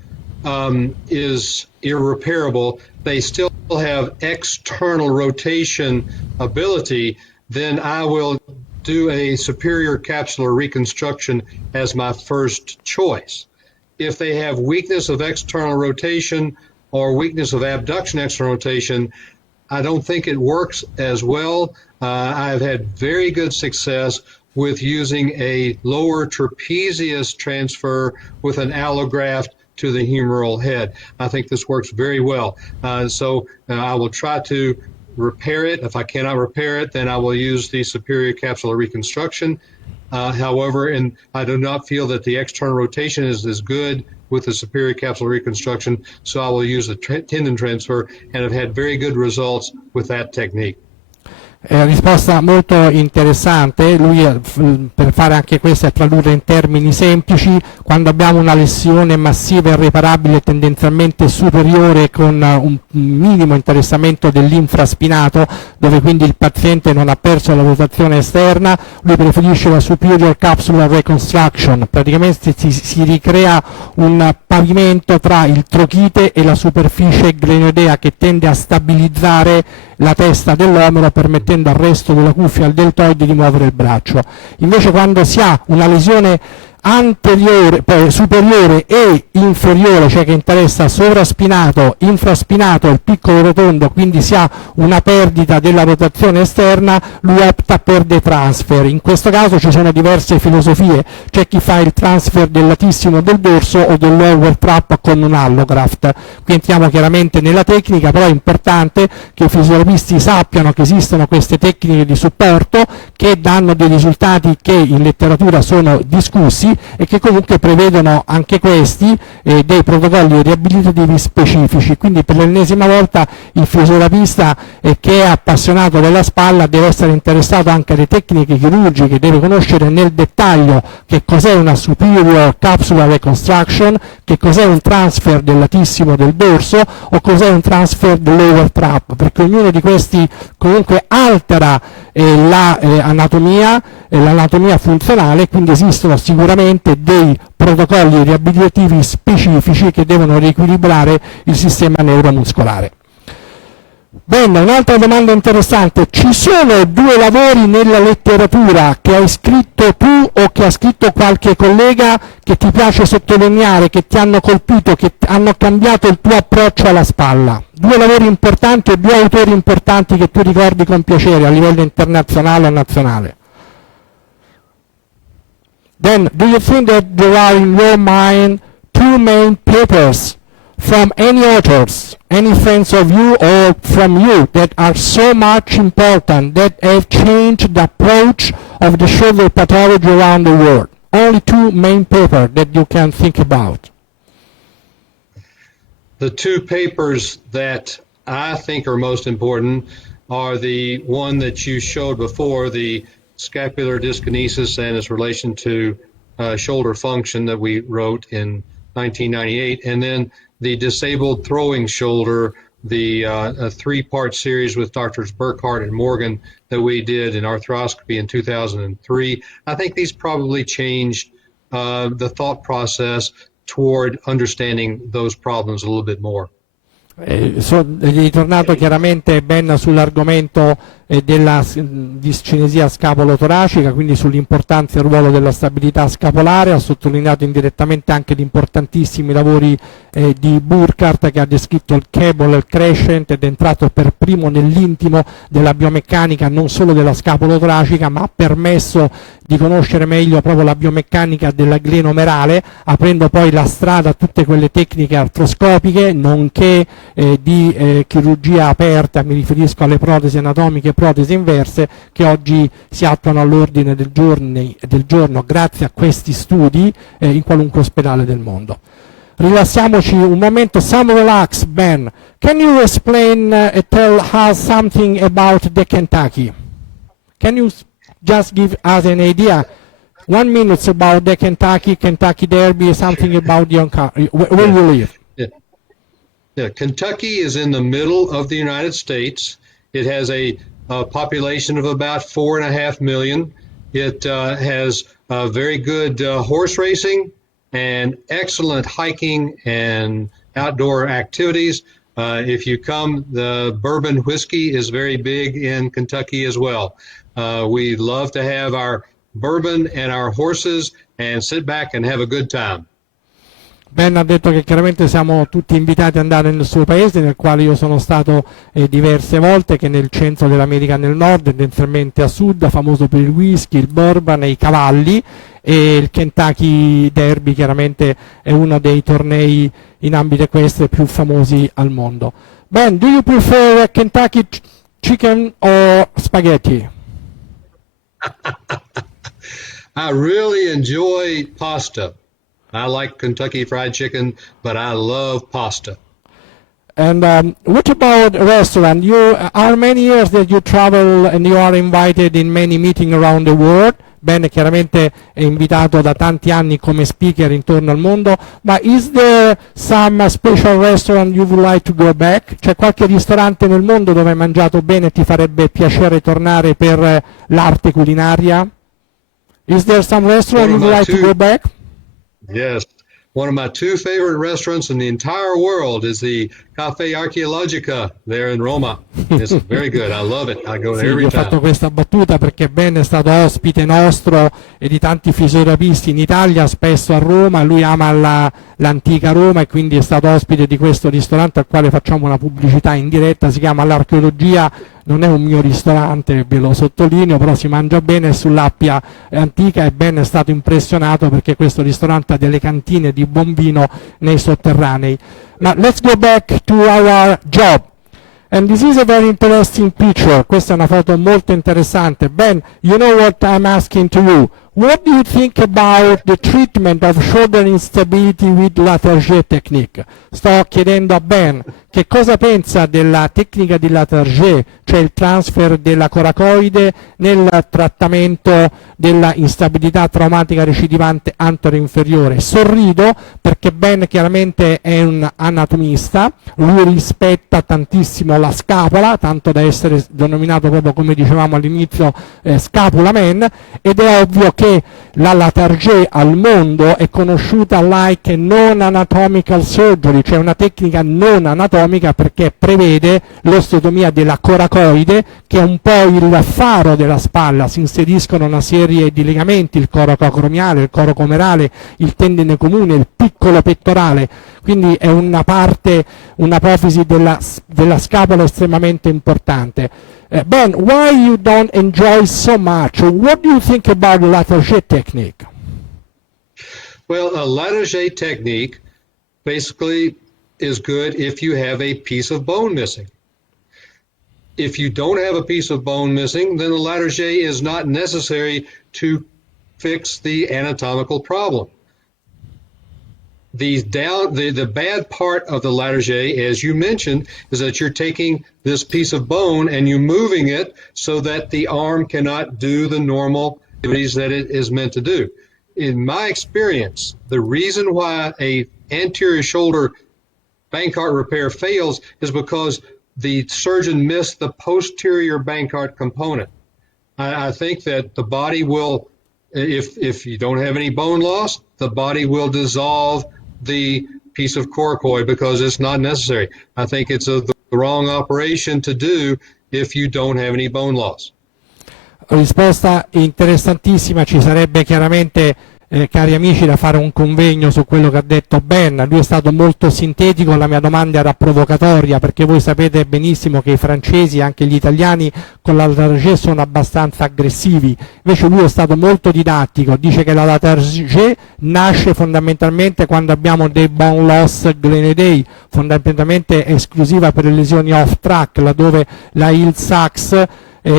is irreparable, they still have external rotation ability, then I will do a superior capsular reconstruction as my first choice. If they have weakness of external rotation or weakness of abduction external rotation, I don't think it works as well. I've had very good success with using a lower trapezius transfer with an allograft to the humeral head. I think this works very well. So I will try to repair it. If I cannot repair it, then I will use the superior capsular reconstruction. However, and I do not feel that the external rotation is as good with the superior capsular reconstruction, so I will use a tendon transfer, and have had very good results with that technique. Risposta molto interessante. Lui, per fare anche questa e tradurre in termini semplici, quando abbiamo una lesione massiva e irreparabile tendenzialmente superiore con un minimo interessamento dell'infraspinato, dove quindi il paziente non ha perso la rotazione esterna, lui preferisce la superior capsular reconstruction. Praticamente si ricrea un pavimento tra il trochite e la superficie glenoidea che tende a stabilizzare la testa dell'omero, permettendo al resto della cuffia e al deltoide di muovere il braccio. Invece quando si ha una lesione anteriore, superiore e inferiore, cioè che interessa sovraspinato, infraspinato e il piccolo rotondo, quindi si ha una perdita della rotazione esterna, lui opta per dei transfer. In questo caso ci sono diverse filosofie, c'è chi fa il transfer del latissimo del dorso o del lower trap con un allograft. Qui entriamo chiaramente nella tecnica, però è importante che i fisioterapisti sappiano che esistono queste tecniche di supporto che danno dei risultati che in letteratura sono discussi e che comunque prevedono anche questi dei protocolli riabilitativi specifici. Quindi per l'ennesima volta il fisioterapista che è appassionato della spalla deve essere interessato anche alle tecniche chirurgiche, deve conoscere nel dettaglio che cos'è una superior capsular reconstruction, che cos'è un transfer del latissimo del dorso o cos'è un transfer del lower trap, perché ognuno di questi comunque altera l'anatomia funzionale, quindi esistono sicuramente dei protocolli riabilitativi specifici che devono riequilibrare il sistema neuromuscolare. Bene, un'altra domanda interessante: ci sono due lavori nella letteratura che hai scritto tu o che ha scritto qualche collega che ti piace sottolineare, che ti hanno colpito, che hanno cambiato il tuo approccio alla spalla? Due lavori importanti e due autori importanti che tu ricordi con piacere a livello internazionale o nazionale? Then, do you think that there are in your mind two main papers from any authors, any friends of you or from you, that are so much important, that have changed the approach of the shoulder pathology around the world? Only two main papers that you can think about. The two papers that I think are most important are the one that you showed before, the scapular dyskinesis and its relation to shoulder function, that we wrote in 1998, and then the disabled throwing shoulder, the a three-part series with Drs. Burkhart and Morgan that we did in arthroscopy in 2003. I think these probably changed the thought process toward understanding those problems a little bit more. Ritornato chiaramente Ben sull'argomento della discinesia scapolo-toracica, quindi sull'importanza e il ruolo della stabilità scapolare. Ha sottolineato indirettamente anche gli importantissimi lavori di Burkhardt, che ha descritto il cable e il crescent ed è entrato per primo nell'intimo della biomeccanica non solo della scapolo-toracica, ma ha permesso di conoscere meglio proprio la biomeccanica della glenomerale, aprendo poi la strada a tutte quelle tecniche artroscopiche, nonché di chirurgia aperta, mi riferisco alle protesi anatomiche e protesi inverse, che oggi si attuano all'ordine del giorno grazie a questi studi in qualunque ospedale del mondo. Rilassiamoci un momento, some relax. Ben, can you explain tell us something about the Kentucky? Can you just give us an idea, 1 minute, about the Kentucky Derby, something about the where you live? Yeah, Kentucky is in the middle of the United States. It has a population of about 4.5 million. It has very good horse racing and excellent hiking and outdoor activities. If you come, the bourbon whiskey is very big in Kentucky as well. We love to have our bourbon and our horses and sit back and have a good time. Ben ha detto che chiaramente siamo tutti invitati ad andare nel suo paese, nel quale io sono stato diverse volte, che è nel centro dell'America del Nord, tendenzialmente a sud, famoso per il whisky, il bourbon e i cavalli, e il Kentucky Derby chiaramente è uno dei tornei in ambito equestre più famosi al mondo. Ben, do you prefer Kentucky chicken or spaghetti? I really enjoy pasta. I like Kentucky Fried Chicken, but I love pasta. And what about restaurant? You are many years that you travel and you are invited in many meetings around the world. Ben chiaramente è invitato da tanti anni come speaker intorno al mondo, ma is there some special restaurant you would like to go back? C'è qualche ristorante nel mondo dove hai mangiato bene e ti farebbe piacere tornare per l'arte culinaria? Is there some restaurant you would like to go back? Yes. One of my two favorite restaurants in the entire world is the Cafe Archeologica there in Roma. It's very good. I love it. I go there every time. Ho fatto questa battuta perché Ben è stato ospite nostro e di tanti fisioterapisti in Italia, spesso a Roma. Lui ama l'antica Roma e quindi è stato ospite di questo ristorante al quale facciamo una pubblicità in diretta. Si chiama L'Archeologia. Non è un mio ristorante, ve lo sottolineo, però si mangia bene sull'Appia antica e Ben è stato impressionato perché questo ristorante ha delle cantine di buon vino nei sotterranei. Ma let's go back to our job. And this is a very interesting picture. Questa è una foto molto interessante. Ben, you know what I'm asking to you. What do you think about the treatment of shoulder instability with Latarjet technique? Sto chiedendo a Ben che cosa pensa della tecnica di Latarjet, cioè il transfer della coracoide nel trattamento della instabilità traumatica recidivante antero-inferiore. Sorrido perché Ben chiaramente è un anatomista, lui rispetta tantissimo la scapola, tanto da essere denominato proprio, come dicevamo all'inizio, Scapula Man, ed è ovvio che la Latarjet al mondo è conosciuta like non anatomical surgery, cioè una tecnica non anatomica perché prevede l'osteotomia della coracoide, che è un po' il faro della spalla. Si inseriscono una serie di legamenti, il coro acromiale, il coro comerale, il tendine comune, il piccolo pettorale, quindi è una parte, un'apofisi della scapola estremamente importante. Ben, why you don't enjoy so much? What do you think about the Latarjet technique? Well, a Latarjet technique basically is good if you have a piece of bone missing. If you don't have a piece of bone missing, then the Latarjet is not necessary to fix the anatomical problem. The bad part of the Latarjet, as you mentioned, is that you're taking this piece of bone and you're moving it so that the arm cannot do the normal activities that it is meant to do. In my experience, the reason why a anterior shoulder Bankart repair fails is because the surgeon missed the posterior Bankart component. I think that the body will, if you don't have any bone loss, the body will dissolve the piece of coracoid because it's not necessary. I think it's the wrong operation to do if you don't have any bone loss. Risposta interessantissima, ci sarebbe chiaramente, cari amici, da fare un convegno su quello che ha detto Ben. Lui è stato molto sintetico, la mia domanda era provocatoria, perché voi sapete benissimo che i francesi e anche gli italiani con la latargé sono abbastanza aggressivi, invece lui è stato molto didattico, dice che la latargé nasce fondamentalmente quando abbiamo dei bone loss glenidei, fondamentalmente esclusiva per le lesioni off track, laddove la heel sax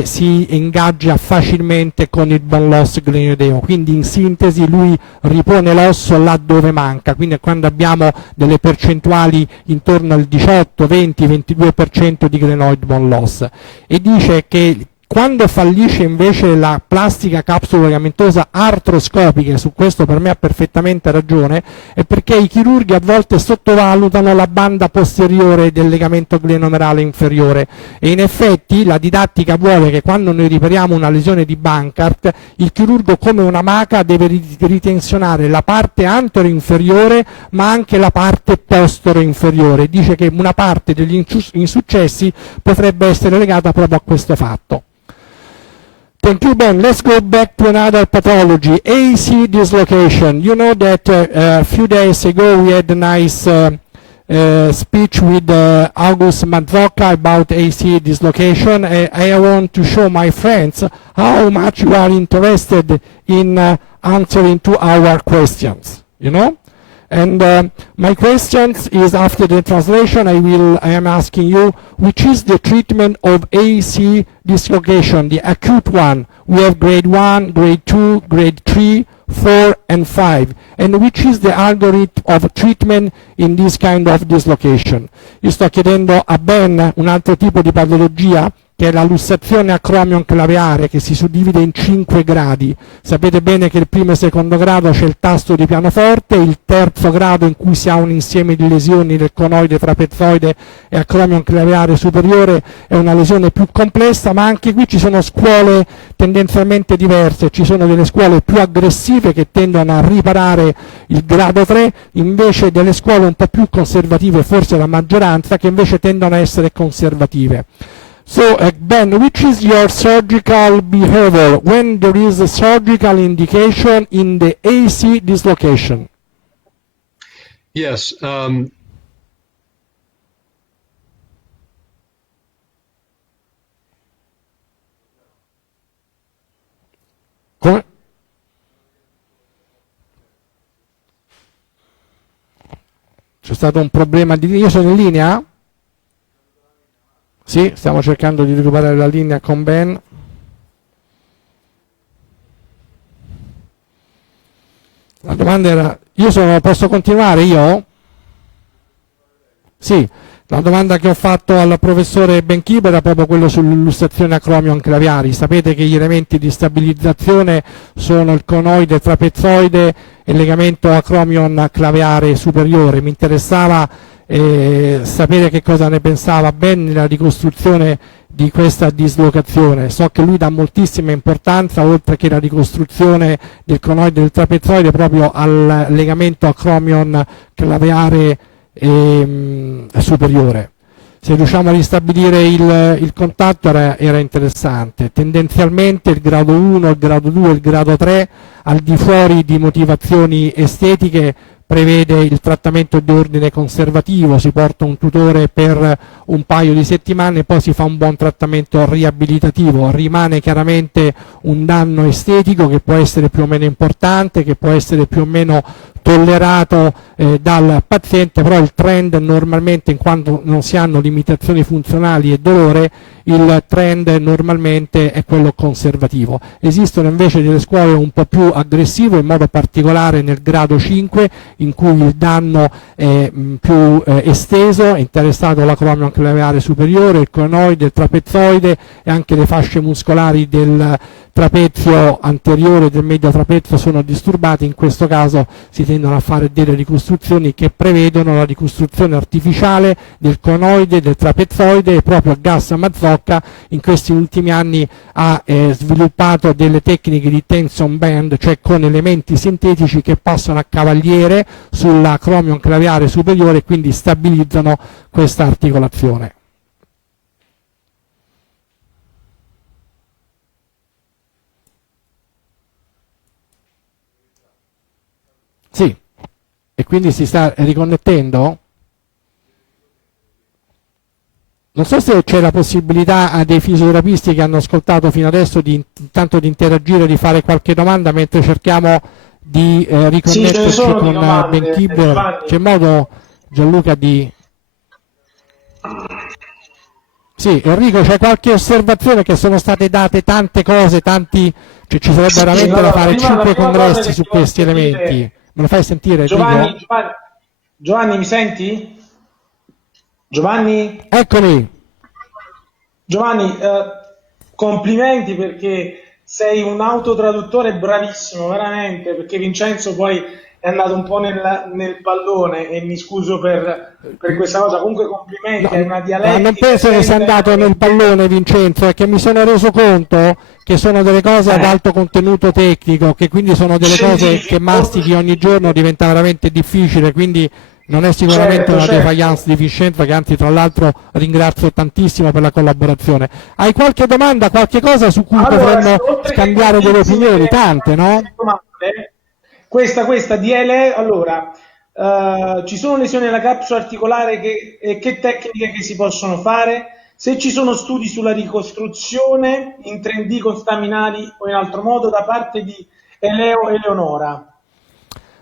si ingaggia facilmente con il bone loss glenideo. Quindi in sintesi lui ripone l'osso là dove manca, quindi quando abbiamo delle percentuali intorno al 18, 20, 22% di glenoid bone loss. E dice che quando fallisce invece la plastica capsulo-legamentosa artroscopica, e su questo per me ha perfettamente ragione, è perché i chirurghi a volte sottovalutano la banda posteriore del legamento glenomerale inferiore, e in effetti la didattica vuole che quando noi ripariamo una lesione di Bankart, il chirurgo come una maca deve ritensionare la parte antero-inferiore ma anche la parte postero-inferiore. Dice che una parte degli insuccessi potrebbe essere legata proprio a questo fatto. Thank you, Ben. Let's go back to another pathology, AC dislocation. You know that a few days ago we had a nice speech with August Mazzocca about AC dislocation. I want to show my friends how much you are interested in answering to our questions, you know? And my questions is, after the translation, I am asking you, which is the treatment of AC dislocation, the acute one? We have grade 1, grade 2, grade 3, 4 and 5. And which is the algorithm of treatment in this kind of dislocation? Io sto chiedendo a Ben un altro tipo di patologia, che è la lussazione acromion claveare, che si suddivide in 5 gradi. Sapete bene che il primo e secondo grado c'è il tasto di pianoforte, il terzo grado in cui si ha un insieme di lesioni del conoide, trapezoide e acromion claveare superiore è una lesione più complessa, ma anche qui ci sono scuole tendenzialmente diverse, ci sono delle scuole più aggressive che tendono a riparare il grado 3, invece delle scuole un po' più conservative, forse la maggioranza, che invece tendono a essere conservative. So, Ben, which is your surgical behavior when there is a surgical indication in the AC dislocation? Yes. Come? C'è stato un problema di... Io sono in linea? Sì, stiamo cercando di recuperare la linea con Ben. La domanda era, posso continuare io? Sì, la domanda che ho fatto al professore Ben Kibler era proprio quello sull'illustrazione acromion claviari. Sapete che gli elementi di stabilizzazione sono il conoide, il trapezoide e il legamento acromion claviare superiore. Mi interessava sapere che cosa ne pensava Ben nella ricostruzione di questa dislocazione. So che lui dà moltissima importanza, oltre che la ricostruzione del conoide e del trapezoide, proprio al legamento acromion claviare superiore. Se riusciamo a ristabilire il contatto era interessante. Tendenzialmente il grado 1, il grado 2 e il grado 3, al di fuori di motivazioni estetiche, prevede il trattamento di ordine conservativo, si porta un tutore per un paio di settimane e poi si fa un buon trattamento riabilitativo. Rimane chiaramente un danno estetico che può essere più o meno importante, che può essere più o meno tollerato dal paziente, però il trend normalmente, in quanto non si hanno limitazioni funzionali e dolore, il trend normalmente è quello conservativo. Esistono invece delle scuole un po' più aggressive, in modo particolare nel grado 5, in cui il danno è più esteso, è interessato l'acromion claviare superiore, il conoide, il trapezoide e anche le fasce muscolari del trapezio anteriore e del medio trapezio sono disturbati. In questo caso si tendono a fare delle ricostruzioni che prevedono la ricostruzione artificiale del conoide, del trapezoide, e proprio Gas Mazzocca in questi ultimi anni ha sviluppato delle tecniche di tension band, cioè con elementi sintetici che passano a cavaliere sull'acromion claviare superiore e quindi stabilizzano questa articolazione. e quindi si sta riconnettendo. Non so se c'è la possibilità a dei fisioterapisti che hanno ascoltato fino adesso intanto di interagire, di fare qualche domanda mentre cerchiamo di riconnetterci con Ben Kibler. C'è modo, Gianluca, di... Sì, Enrico, c'è qualche osservazione? Che sono state date tante cose, cioè ci sarebbe veramente da fare 5 congressi su questi elementi. Me lo fai sentire, Giovanni, mi senti? Giovanni? Eccomi. Giovanni, complimenti perché sei un autotraduttore bravissimo, veramente, perché Vincenzo poi è andato un po' nel pallone e mi scuso per questa cosa. Comunque complimenti, è una dialettica. Ma non penso che sia andato nel pallone, Vincenzo, è che mi sono reso conto che sono delle cose ad alto contenuto tecnico, che quindi sono delle cose che mastichi ogni giorno, diventa veramente difficile, quindi non è sicuramente una defiance di efficienza, che anzi tra l'altro ringrazio tantissimo per la collaborazizione. Hai qualche domanda, qualche cosa su cui potremmo scambiare delle opinioni? Tante, no? Questa DL, allora, ci sono lesioni alla capsula articolare che tecniche che si possono fare? Se ci sono studi sulla ricostruzione in 3D con staminali o in altro modo da parte di Eleo e Eleonora.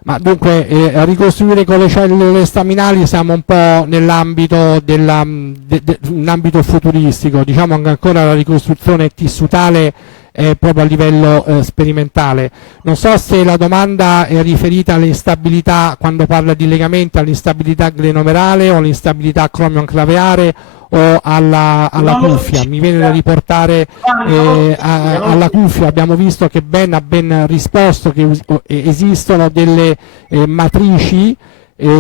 Ma dunque, a ricostruire con le cellule staminali siamo un po' nell'ambito un ambito futuristico, diciamo che ancora la ricostruzione tissutale è proprio a livello sperimentale. Non so se la domanda è riferita all'instabilità, quando parla di legamenti, all'instabilità glenomerale o all'instabilità acromio-claveare o alla cuffia. Mi viene da riportare alla cuffia. Abbiamo visto che Ben ha ben risposto che esistono delle matrici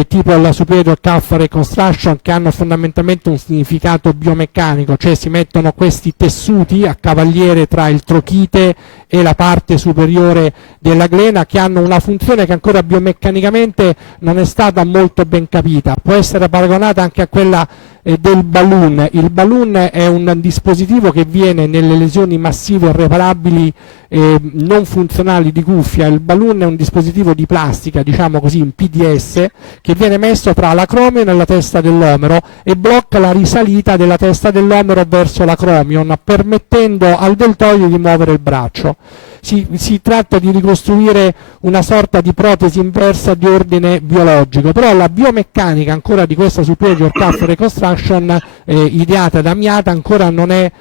tipo la superior cuff reconstruction, che hanno fondamentalmente un significato biomeccanico, cioè si mettono questi tessuti a cavaliere tra il trochite e la parte superiore della glena, che hanno una funzione che ancora biomeccanicamente non è stata molto ben capita. Può essere paragonata anche a quella del balloon. Il balloon è un dispositivo che viene nelle lesioni massive irreparabili non funzionali di cuffia. Il balloon è un dispositivo di plastica, diciamo così, in PDS, che viene messo tra l'acromion e la testa dell'omero e blocca la risalita della testa dell'omero verso l'acromion, permettendo al deltoide di muovere il braccio. Si tratta di ricostruire una sorta di protesi inversa di ordine biologico, però la biomeccanica ancora di questa superior cuff reconstruction ideata da Miata ancora non è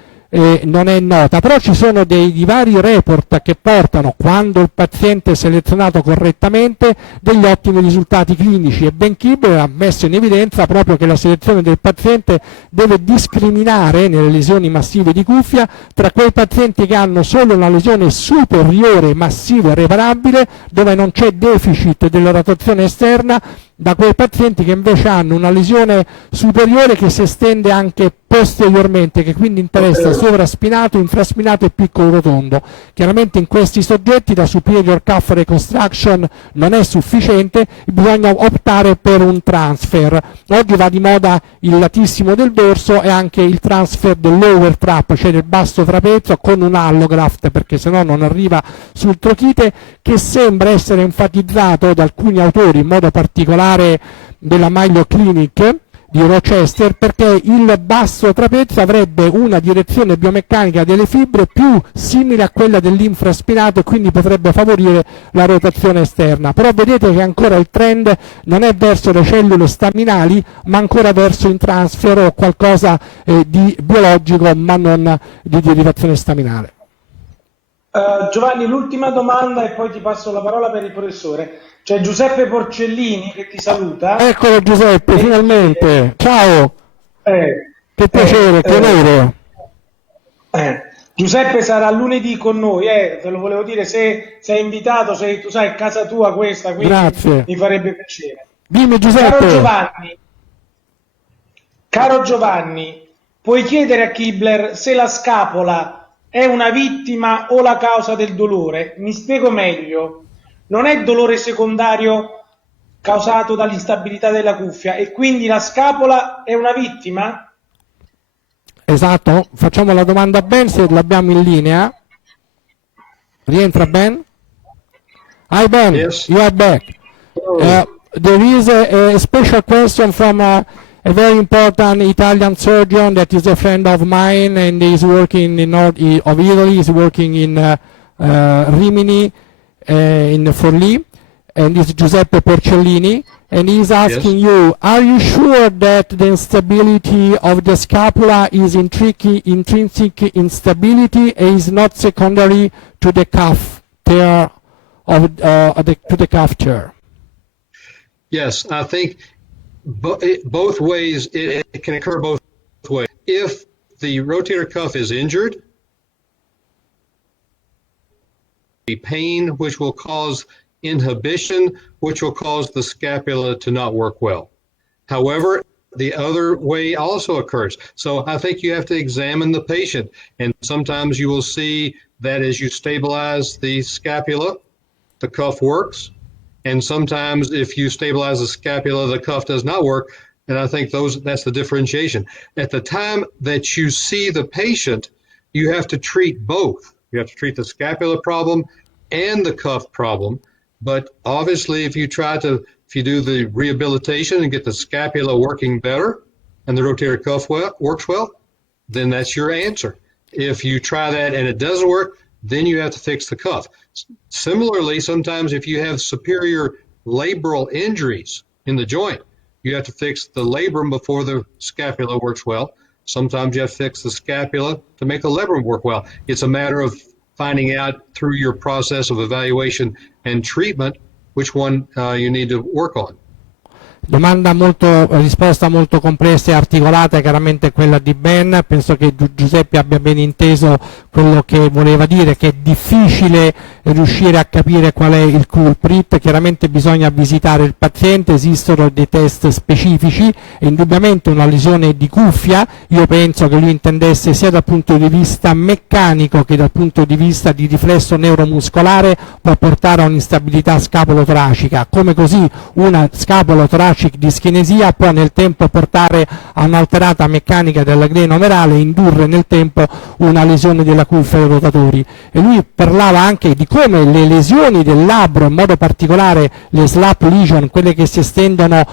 nota, però ci sono dei vari report che portano, quando il paziente è selezionato correttamente, degli ottimi risultati clinici, e Ben Kibler ha messo in evidenza proprio che la selezione del paziente deve discriminare nelle lesioni massive di cuffia tra quei pazienti che hanno solo una lesione superiore massiva e reparabile, dove non c'è deficit della rotazione esterna, da quei pazienti che invece hanno una lesione superiore che si estende anche posteriormente, che quindi interessa sovraspinato, infraspinato e piccolo rotondo. Chiaramente in questi soggetti la superior cuff reconstruction non è sufficiente, bisogna optare per un transfer. Oggi va di moda il latissimo del dorso e anche il transfer del lower trap, cioè del basso trapezio, con un allograft, perché sennò non arriva sul trochite, che sembra essere enfatizzato da alcuni autori, in modo particolare della Mayo Clinic di Rochester, perché il basso trapezio avrebbe una direzione biomeccanica delle fibre più simile a quella dell'infraspinato e quindi potrebbe favorire la rotazione esterna. Però vedete che ancora il trend non è verso le cellule staminali, ma ancora verso il transfer o qualcosa di biologico, ma non di derivazione staminale. Giovanni, l'ultima domanda e poi ti passo la parola per il professore. C'è Giuseppe Porcellini che ti saluta. Eccolo Giuseppe, finalmente. Ciao. Che piacere, che onore. Giuseppe sarà lunedì con noi, te lo volevo dire, se sei invitato, tu sai, è casa tua questa, quindi grazie. Mi farebbe piacere. Dimmi Giuseppe. Caro Giovanni, puoi chiedere a Kibler se la scapola è una vittima o la causa del dolore? Mi spiego meglio. Non è dolore secondario causato dall'instabilità della cuffia e quindi la scapola è una vittima? Esatto, facciamo la domanda a Ben se l'abbiamo in linea. Rientra Ben? Hi Ben, yes. you are back. there is a special question from a very important Italian surgeon that is a friend of mine and is working in north of Italy. He's working in Rimini, in Forlì, and it's Giuseppe Porcellini, and he's asking you, are you sure that the instability of the scapula is intrinsic instability and is not secondary to the cuff tear to the cuff tear? Yes, I think both ways, it can occur both ways. If the rotator cuff is injured, the pain, which will cause inhibition, which will cause the scapula to not work well. However, the other way also occurs. So I think you have to examine the patient, and sometimes you will see that as you stabilize the scapula, the cuff works, and sometimes if you stabilize the scapula, the cuff does not work, and I think that's the differentiation. At the time that you see the patient, you have to treat both. You have to treat the scapular problem and the cuff problem. But obviously, if you do the rehabilitation and get the scapula working better and the rotator cuff works well, then that's your answer. If you try that and it doesn't work, then you have to fix the cuff. Similarly, sometimes if you have superior labral injuries in the joint, you have to fix the labrum before the scapula works well. Sometimes you have to fix the scapula to make the labrum work well. It's a matter of finding out through your process of evaluation and treatment which one you need to work on. Risposta molto complessa e articolata, chiaramente quella di Ben. Penso che Giuseppe abbia ben inteso quello che voleva dire, che è difficile riuscire a capire qual è il culprit. Chiaramente bisogna visitare il paziente, esistono dei test specifici e indubbiamente una lesione di cuffia, io penso che lui intendesse sia dal punto di vista meccanico che dal punto di vista di riflesso neuromuscolare, può portare a un'instabilità scapolotoracica, come così una scapolotoracica diskinesia può nel tempo portare a un'alterata meccanica della glena umerale e indurre nel tempo una lesione della cuffia dei rotatori. E lui parlava anche di come le lesioni del labbro, in modo particolare le slap lesion, quelle che si estendono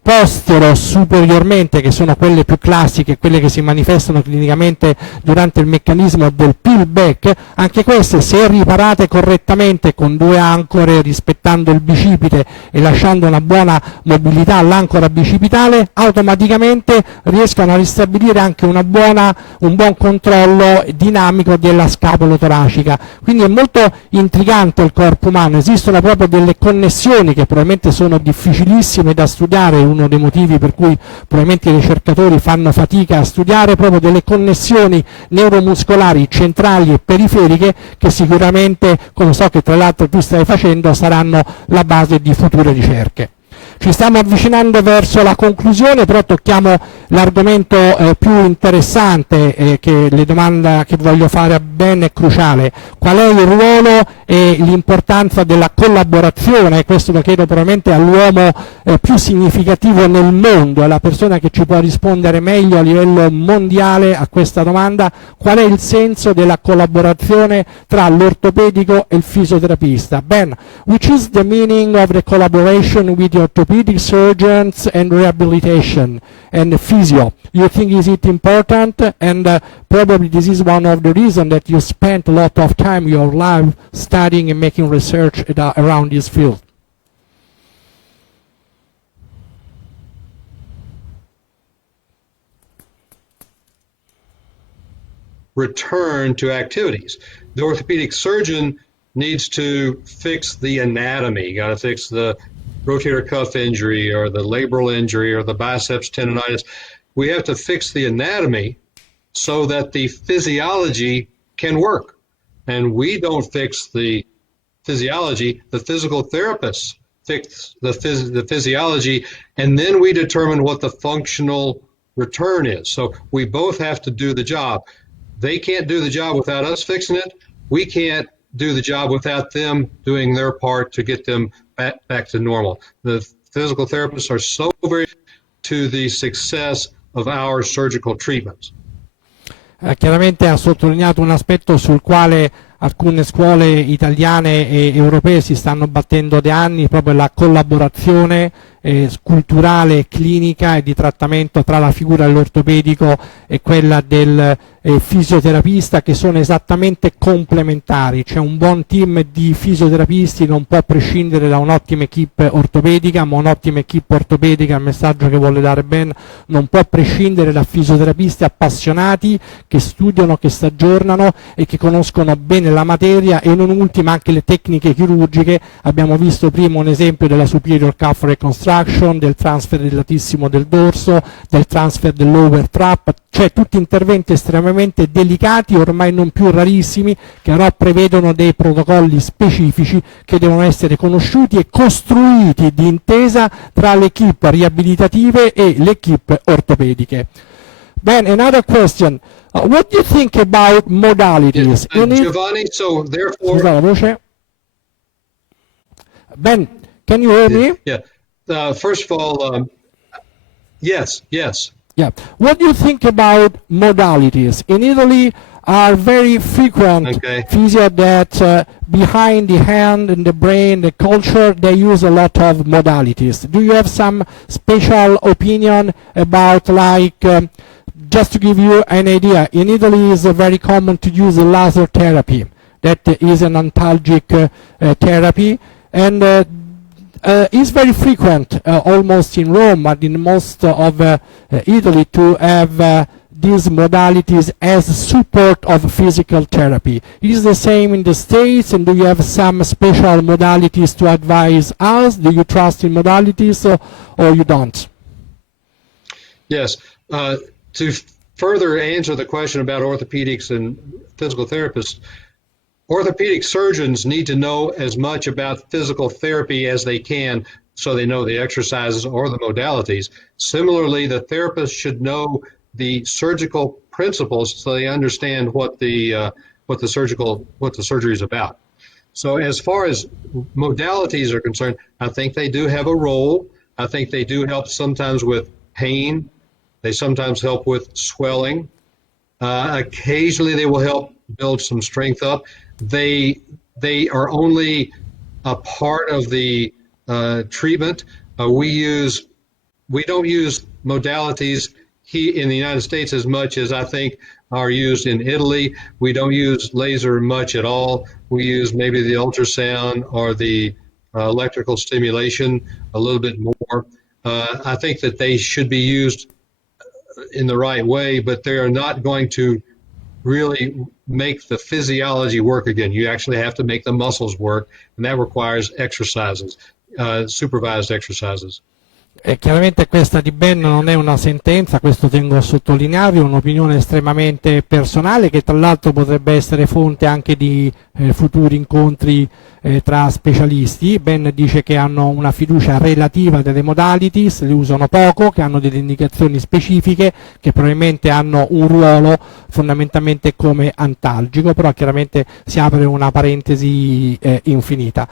postero superiormente, che sono quelle più classiche, quelle che si manifestano clinicamente durante il meccanismo del peel back, anche queste, se riparate correttamente con due ancore, rispettando il bicipite e lasciando una buona mobilità all'ancora bicipitale, automaticamente riescono a ristabilire anche un buon controllo dinamico della scapolotoracica. Quindi è molto intrigante il corpo umano, esistono proprio delle connessioni che probabilmente sono difficilissime da studiare, uno dei motivi per cui probabilmente i ricercatori fanno fatica a studiare, proprio delle connessioni neuromuscolari centrali e periferiche che sicuramente, come so che tra l'altro tu stai facendo, saranno la base di future ricerche. Ci stiamo avvicinando verso la conclusione, però tocchiamo l'argomento più interessante, che le domande che voglio fare a Ben è cruciale. Qual è il ruolo e l'importanza della collaborazione? Questo lo chiedo probabilmente all'uomo più significativo nel mondo, è la persona che ci può rispondere meglio a livello mondiale a questa domanda. Qual è il senso della collaborazione tra l'ortopedico e il fisioterapista? Ben, which is the meaning of the collaboration with the orthopedic surgeons and rehabilitation and physio? You think is it important? And probably this is one of the reasons that you spent a lot of time your life studying and making research around this field. Return to activities. The orthopedic surgeon needs to fix the anatomy. You got to fix the rotator cuff injury or the labral injury or the biceps tendonitis. We have to fix the anatomy so that the physiology can work. And we don't fix the physiology. The physical therapists fix the physiology, and then we determine what the functional return is. So we both have to do the job. They can't do the job without us fixing it. We can't do the job without them doing their part to get them back to normal. The physical therapists are so very to the success of our surgical treatments. Chiaramente ha sottolineato un aspetto sul quale alcune scuole italiane e europee si stanno battendo da anni proprio la collaborazione culturale e clinica e di trattamento tra la figura dell'ortopedico e quella del fisioterapista, che sono esattamente complementari. C'è un buon team di fisioterapisti, non può prescindere da un'ottima equipe ortopedica, ma un'ottima equipe ortopedica, il messaggio che vuole dare Ben, non può prescindere da fisioterapisti appassionati che studiano, che si aggiornano e che conoscono bene la materia e non ultima anche le tecniche chirurgiche. Abbiamo visto prima un esempio della superior cuff reconstruction, del transfer del latissimo del dorso, del transfer dell'over trap, cioè tutti interventi estremamente delicati, ormai non più rarissimi, che però prevedono dei protocolli specifici che devono essere conosciuti e costruiti di intesa tra le equipe riabilitative e le equipe ortopediche. Ben, another question. What do you think about modalities? Giovanni, so therefore... Scusa la voce. Ben, can you hear me? Yeah. First of all, yes. Yeah. What do you think about modalities? In Italy, are very frequent physio that behind the hand and the brain, the culture, they use a lot of modalities. Do you have some special opinion about, like, just to give you an idea, in Italy it's very common to use laser therapy. That is an antalgic therapy, and it's very frequent almost in Rome, but in most of Italy, to have these modalities as support of physical therapy. Is the same in the States, and do you have some special modalities to advise us? Do you trust in modalities or you don't? Yes. To further answer the question about orthopedics and physical therapists, orthopedic surgeons need to know as much about physical therapy as they can, so they know the exercises or the modalities. Similarly, the therapist should know the surgical principles so they understand what the surgery is about. So as far as modalities are concerned, I think they do have a role. I think they do help sometimes with pain. They sometimes help with swelling. Occasionally they will help build some strength up. They are only a part of the treatment. We don't use modalities in the United States as much as I think are used in Italy. We don't use laser much at all. We use maybe the ultrasound or the electrical stimulation a little bit more. I think that they should be used in the right way, but they are not going to really make the physiology work again. You actually have to make the muscles work, and that requires exercises, supervised exercises. Chiaramente questa di Ben non è una sentenza, questo tengo a sottolinearvi, è un'opinione estremamente personale che tra l'altro potrebbe essere fonte anche di futuri incontri tra specialisti. Ben dice che hanno una fiducia relativa delle modalities, le usano poco, che hanno delle indicazioni specifiche, che probabilmente hanno un ruolo fondamentalmente come antalgico, però chiaramente si apre una parentesi infinita.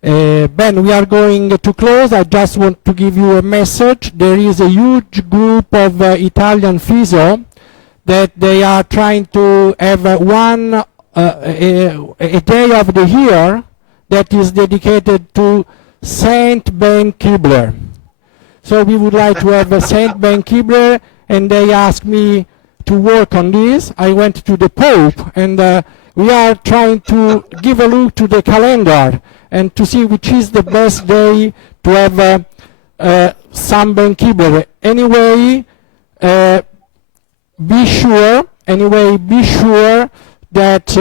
Ben, we are going to close. I just want to give you a message. There is a huge group of Italian physio that they are trying to have a day of the year that is dedicated to Saint Ben Kibler. So we would like to have a Saint Ben Kibler, and they asked me to work on this. I went to the Pope, and we are trying to give a look to the calendar and to see which is the best day to have some Ben Kibler. Anyway, be sure that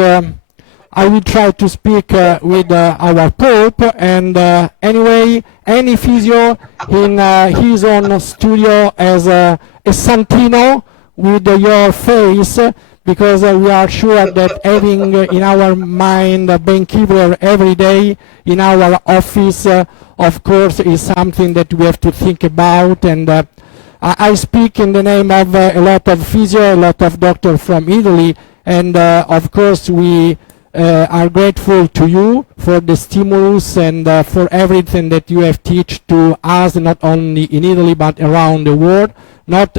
I will try to speak with our Pope, and anyway, any physio in his own studio as a Santino with your face, because we are sure that having in our mind Ben Kibler every day in our office, of course, is something that we have to think about. And I speak in the name of a lot of physio, a lot of doctors from Italy, and of course we are grateful to you for the stimulus and for everything that you have taught to us, not only in Italy but around the world, not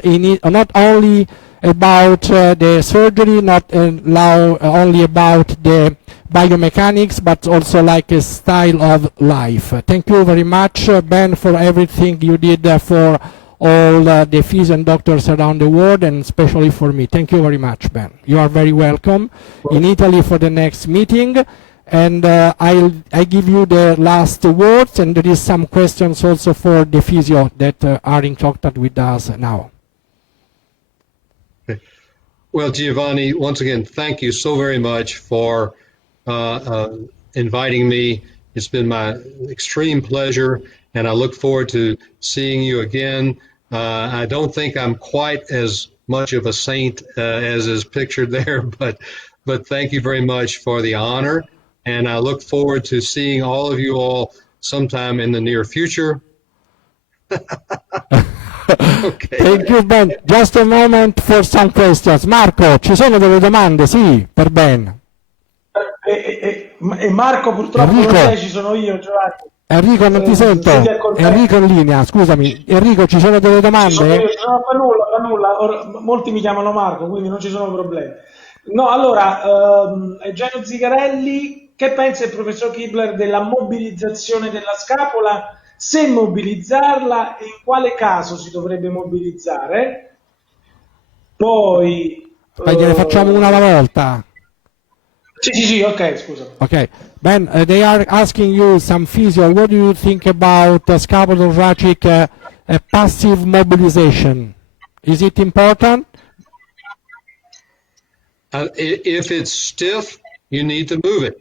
only about the surgery, not only about the biomechanics, but also like a style of life. Thank you very much, Ben, for everything you did for all the physicians and doctors around the world, and especially for me. Thank you very much, Ben. You are very welcome in Italy for the next meeting. And I give you the last words, and there is some questions also for the physio that are in contact with us now. Okay. Well, Giovanni, once again, thank you so very much for inviting me. It's been my extreme pleasure, and I look forward to seeing you again. I don't think I'm quite as much of a saint as is pictured there, but thank you very much for the honor. And I look forward to seeing all of you all sometime in the near future. Okay. Thank you, Ben. Just a moment for some questions. Marco, ci sono delle domande? Sì, per Ben. E Marco, purtroppo Enrico. non sei, ci sono io, Giovanni. Enrico, non ti sento. Enrico in linea, scusami. Enrico, ci sono delle domande? No, fa nulla. Molti mi chiamano Marco, quindi non ci sono problemi. No, allora, Eugenio Zigarelli, che pensa il professor Kibler della mobilizzazione della scapola? Se mobilizzarla e in quale caso si dovrebbe mobilizzare? Poi... Gliene facciamo una alla volta. Sì, ok, scusa. Okay, Ben, they are asking you, some physio, what do you think about scapulothoracic passive mobilization? Is it important? If it's stiff, you need to move it.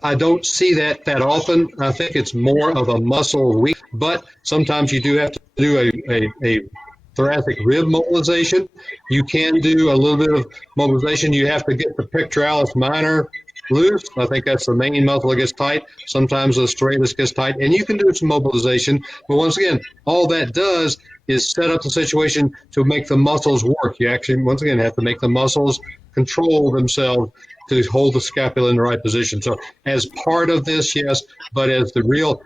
I don't see that often. I think it's more of a muscle weak, but sometimes you do have to do a thoracic rib mobilization. You can do a little bit of mobilization. You have to get the pectoralis minor loose. I think that's the main muscle that gets tight. Sometimes the serratus gets tight, and you can do some mobilization. But once again, all that does is set up the situation to make the muscles work. You actually, once again, have to make the muscles control themselves to hold the scapula in the right position. So as part of this, yes, but as the real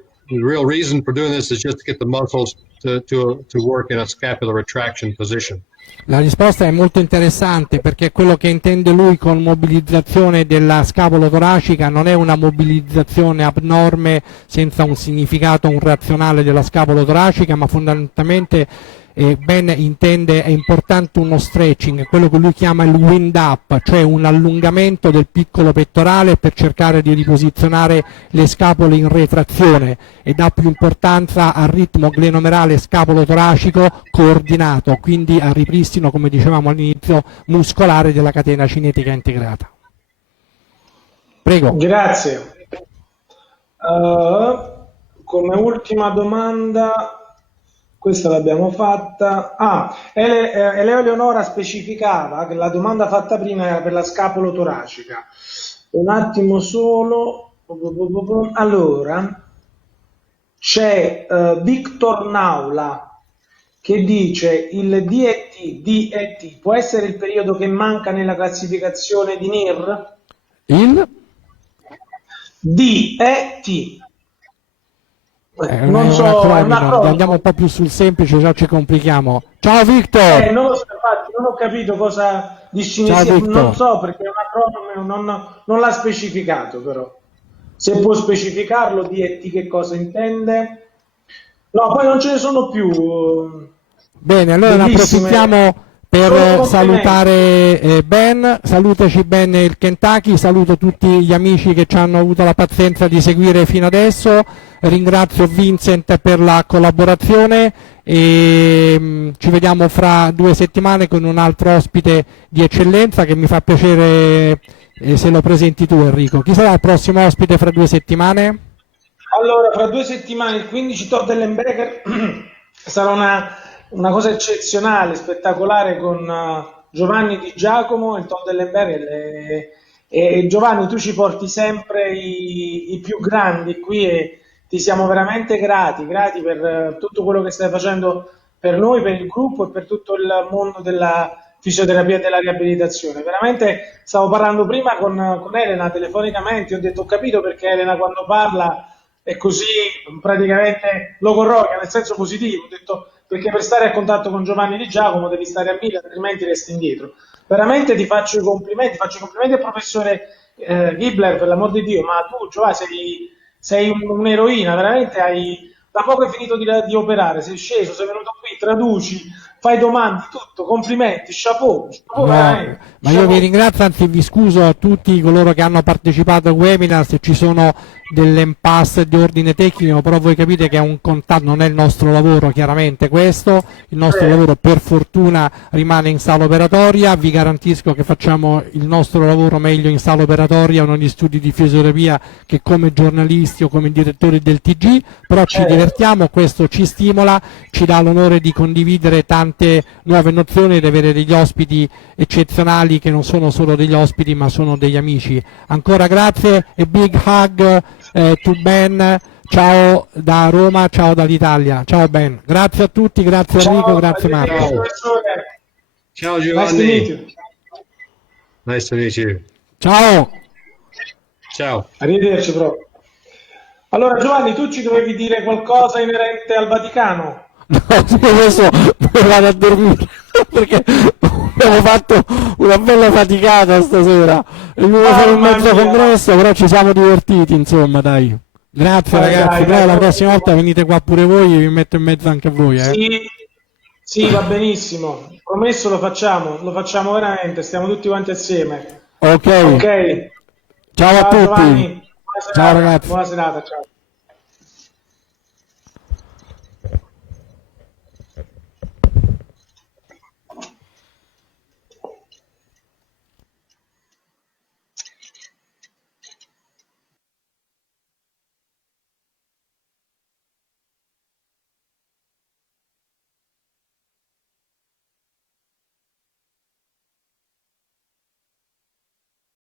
reason for doing this is just to get the muscles to work in a scapular retraction position. La risposta è molto interessante, perché quello che intende lui con mobilizzazione della scapola toracica non è una mobilizzazione abnorme senza un significato, un razionale della scapola toracica, ma fondamentalmente Ben intende, è importante uno stretching, quello che lui chiama il wind up, cioè un allungamento del piccolo pettorale per cercare di riposizionare le scapole in retrazione, e dà più importanza al ritmo glenomerale scapolo-toracico coordinato, quindi al ripristino, come dicevamo all'inizio, muscolare della catena cinetica integrata. Prego. Grazie. Come ultima domanda, questa l'abbiamo fatta. Eleonora specificava che la domanda fatta prima era per la scapolo-toracica. Un attimo solo. Allora, c'è Victor Naula che dice: il DET può essere il periodo che manca nella classificazione di NIR? Il DET. Non so, andiamo un po' più sul semplice, già ci complichiamo. Ciao Victor! Non lo so, infatti, non ho capito cosa di cinesia, non so, perché è un acronimo, non l'ha specificato, però. Se può specificarlo, DET che cosa intende? No, poi non ce ne sono più. Bene, allora ne approfittiamo per salutare Ben. Salutaci Ben il Kentucky, saluto tutti gli amici che ci hanno avuto la pazienza di seguire fino adesso, ringrazio Vincent per la collaborazione e ci vediamo fra 2 settimane con un altro ospite di eccellenza che mi fa piacere se lo presenti tu, Enrico. Chi sarà il prossimo ospite fra 2 settimane? Allora, fra 2 settimane il 15 Tordellenberger sarà una cosa eccezionale, spettacolare, con Giovanni Di Giacomo, il Tordellenberger, e Giovanni, tu ci porti sempre i più grandi qui e ti siamo veramente grati per tutto quello che stai facendo per noi, per il gruppo e per tutto il mondo della fisioterapia e della riabilitazione. Veramente stavo parlando prima con Elena telefonicamente, ho detto: ho capito perché Elena quando parla è così praticamente logorroica, nel senso positivo. Ho detto perché per stare a contatto con Giovanni Di Giacomo devi stare a 1000, altrimenti resti indietro. Veramente ti faccio i complimenti al professore Kibler, per l'amor di Dio, ma tu Giovanni sei un'eroina, veramente da poco hai finito di operare, sei sceso, sei venuto qui, traduci, fai domande, tutto, complimenti, chapeau, No, veramente. ma io vi ringrazio, anzi vi scuso a tutti coloro che hanno partecipato al webinar se ci sono delle impasse di ordine tecnico, però voi capite che è un contatto, non è il nostro lavoro chiaramente questo, il nostro lavoro per fortuna rimane in sala operatoria, vi garantisco che facciamo il nostro lavoro meglio in sala operatoria o negli studi di fisioterapia che come giornalisti o come direttori del TG, però ci divertiamo, questo ci stimola, ci dà l'onore di condividere tante nuove nozioni ed avere degli ospiti eccezionali che non sono solo degli ospiti ma sono degli amici. Ancora grazie e big hug to Ben, ciao da Roma, ciao dall'Italia, ciao Ben, grazie a tutti, grazie Enrico, grazie Marco. Ciao Giovanni. Nice to meet you. Ciao. Ciao. Arrivederci proprio. Allora Giovanni, tu ci dovevi dire qualcosa inerente al Vaticano? No, adesso vado a dormire perché abbiamo fatto una bella faticata stasera e dobbiamo fare un mezzo congresso, però ci siamo divertiti, insomma, dai. Grazie ragazzi, però la prossima volta venite qua pure voi e vi metto in mezzo anche a voi. Sì, va benissimo, promesso lo facciamo veramente, stiamo tutti quanti assieme. Ok. Ciao Ciao a tutti. Giovanni. Ciao ragazzi. Buona serata, ciao.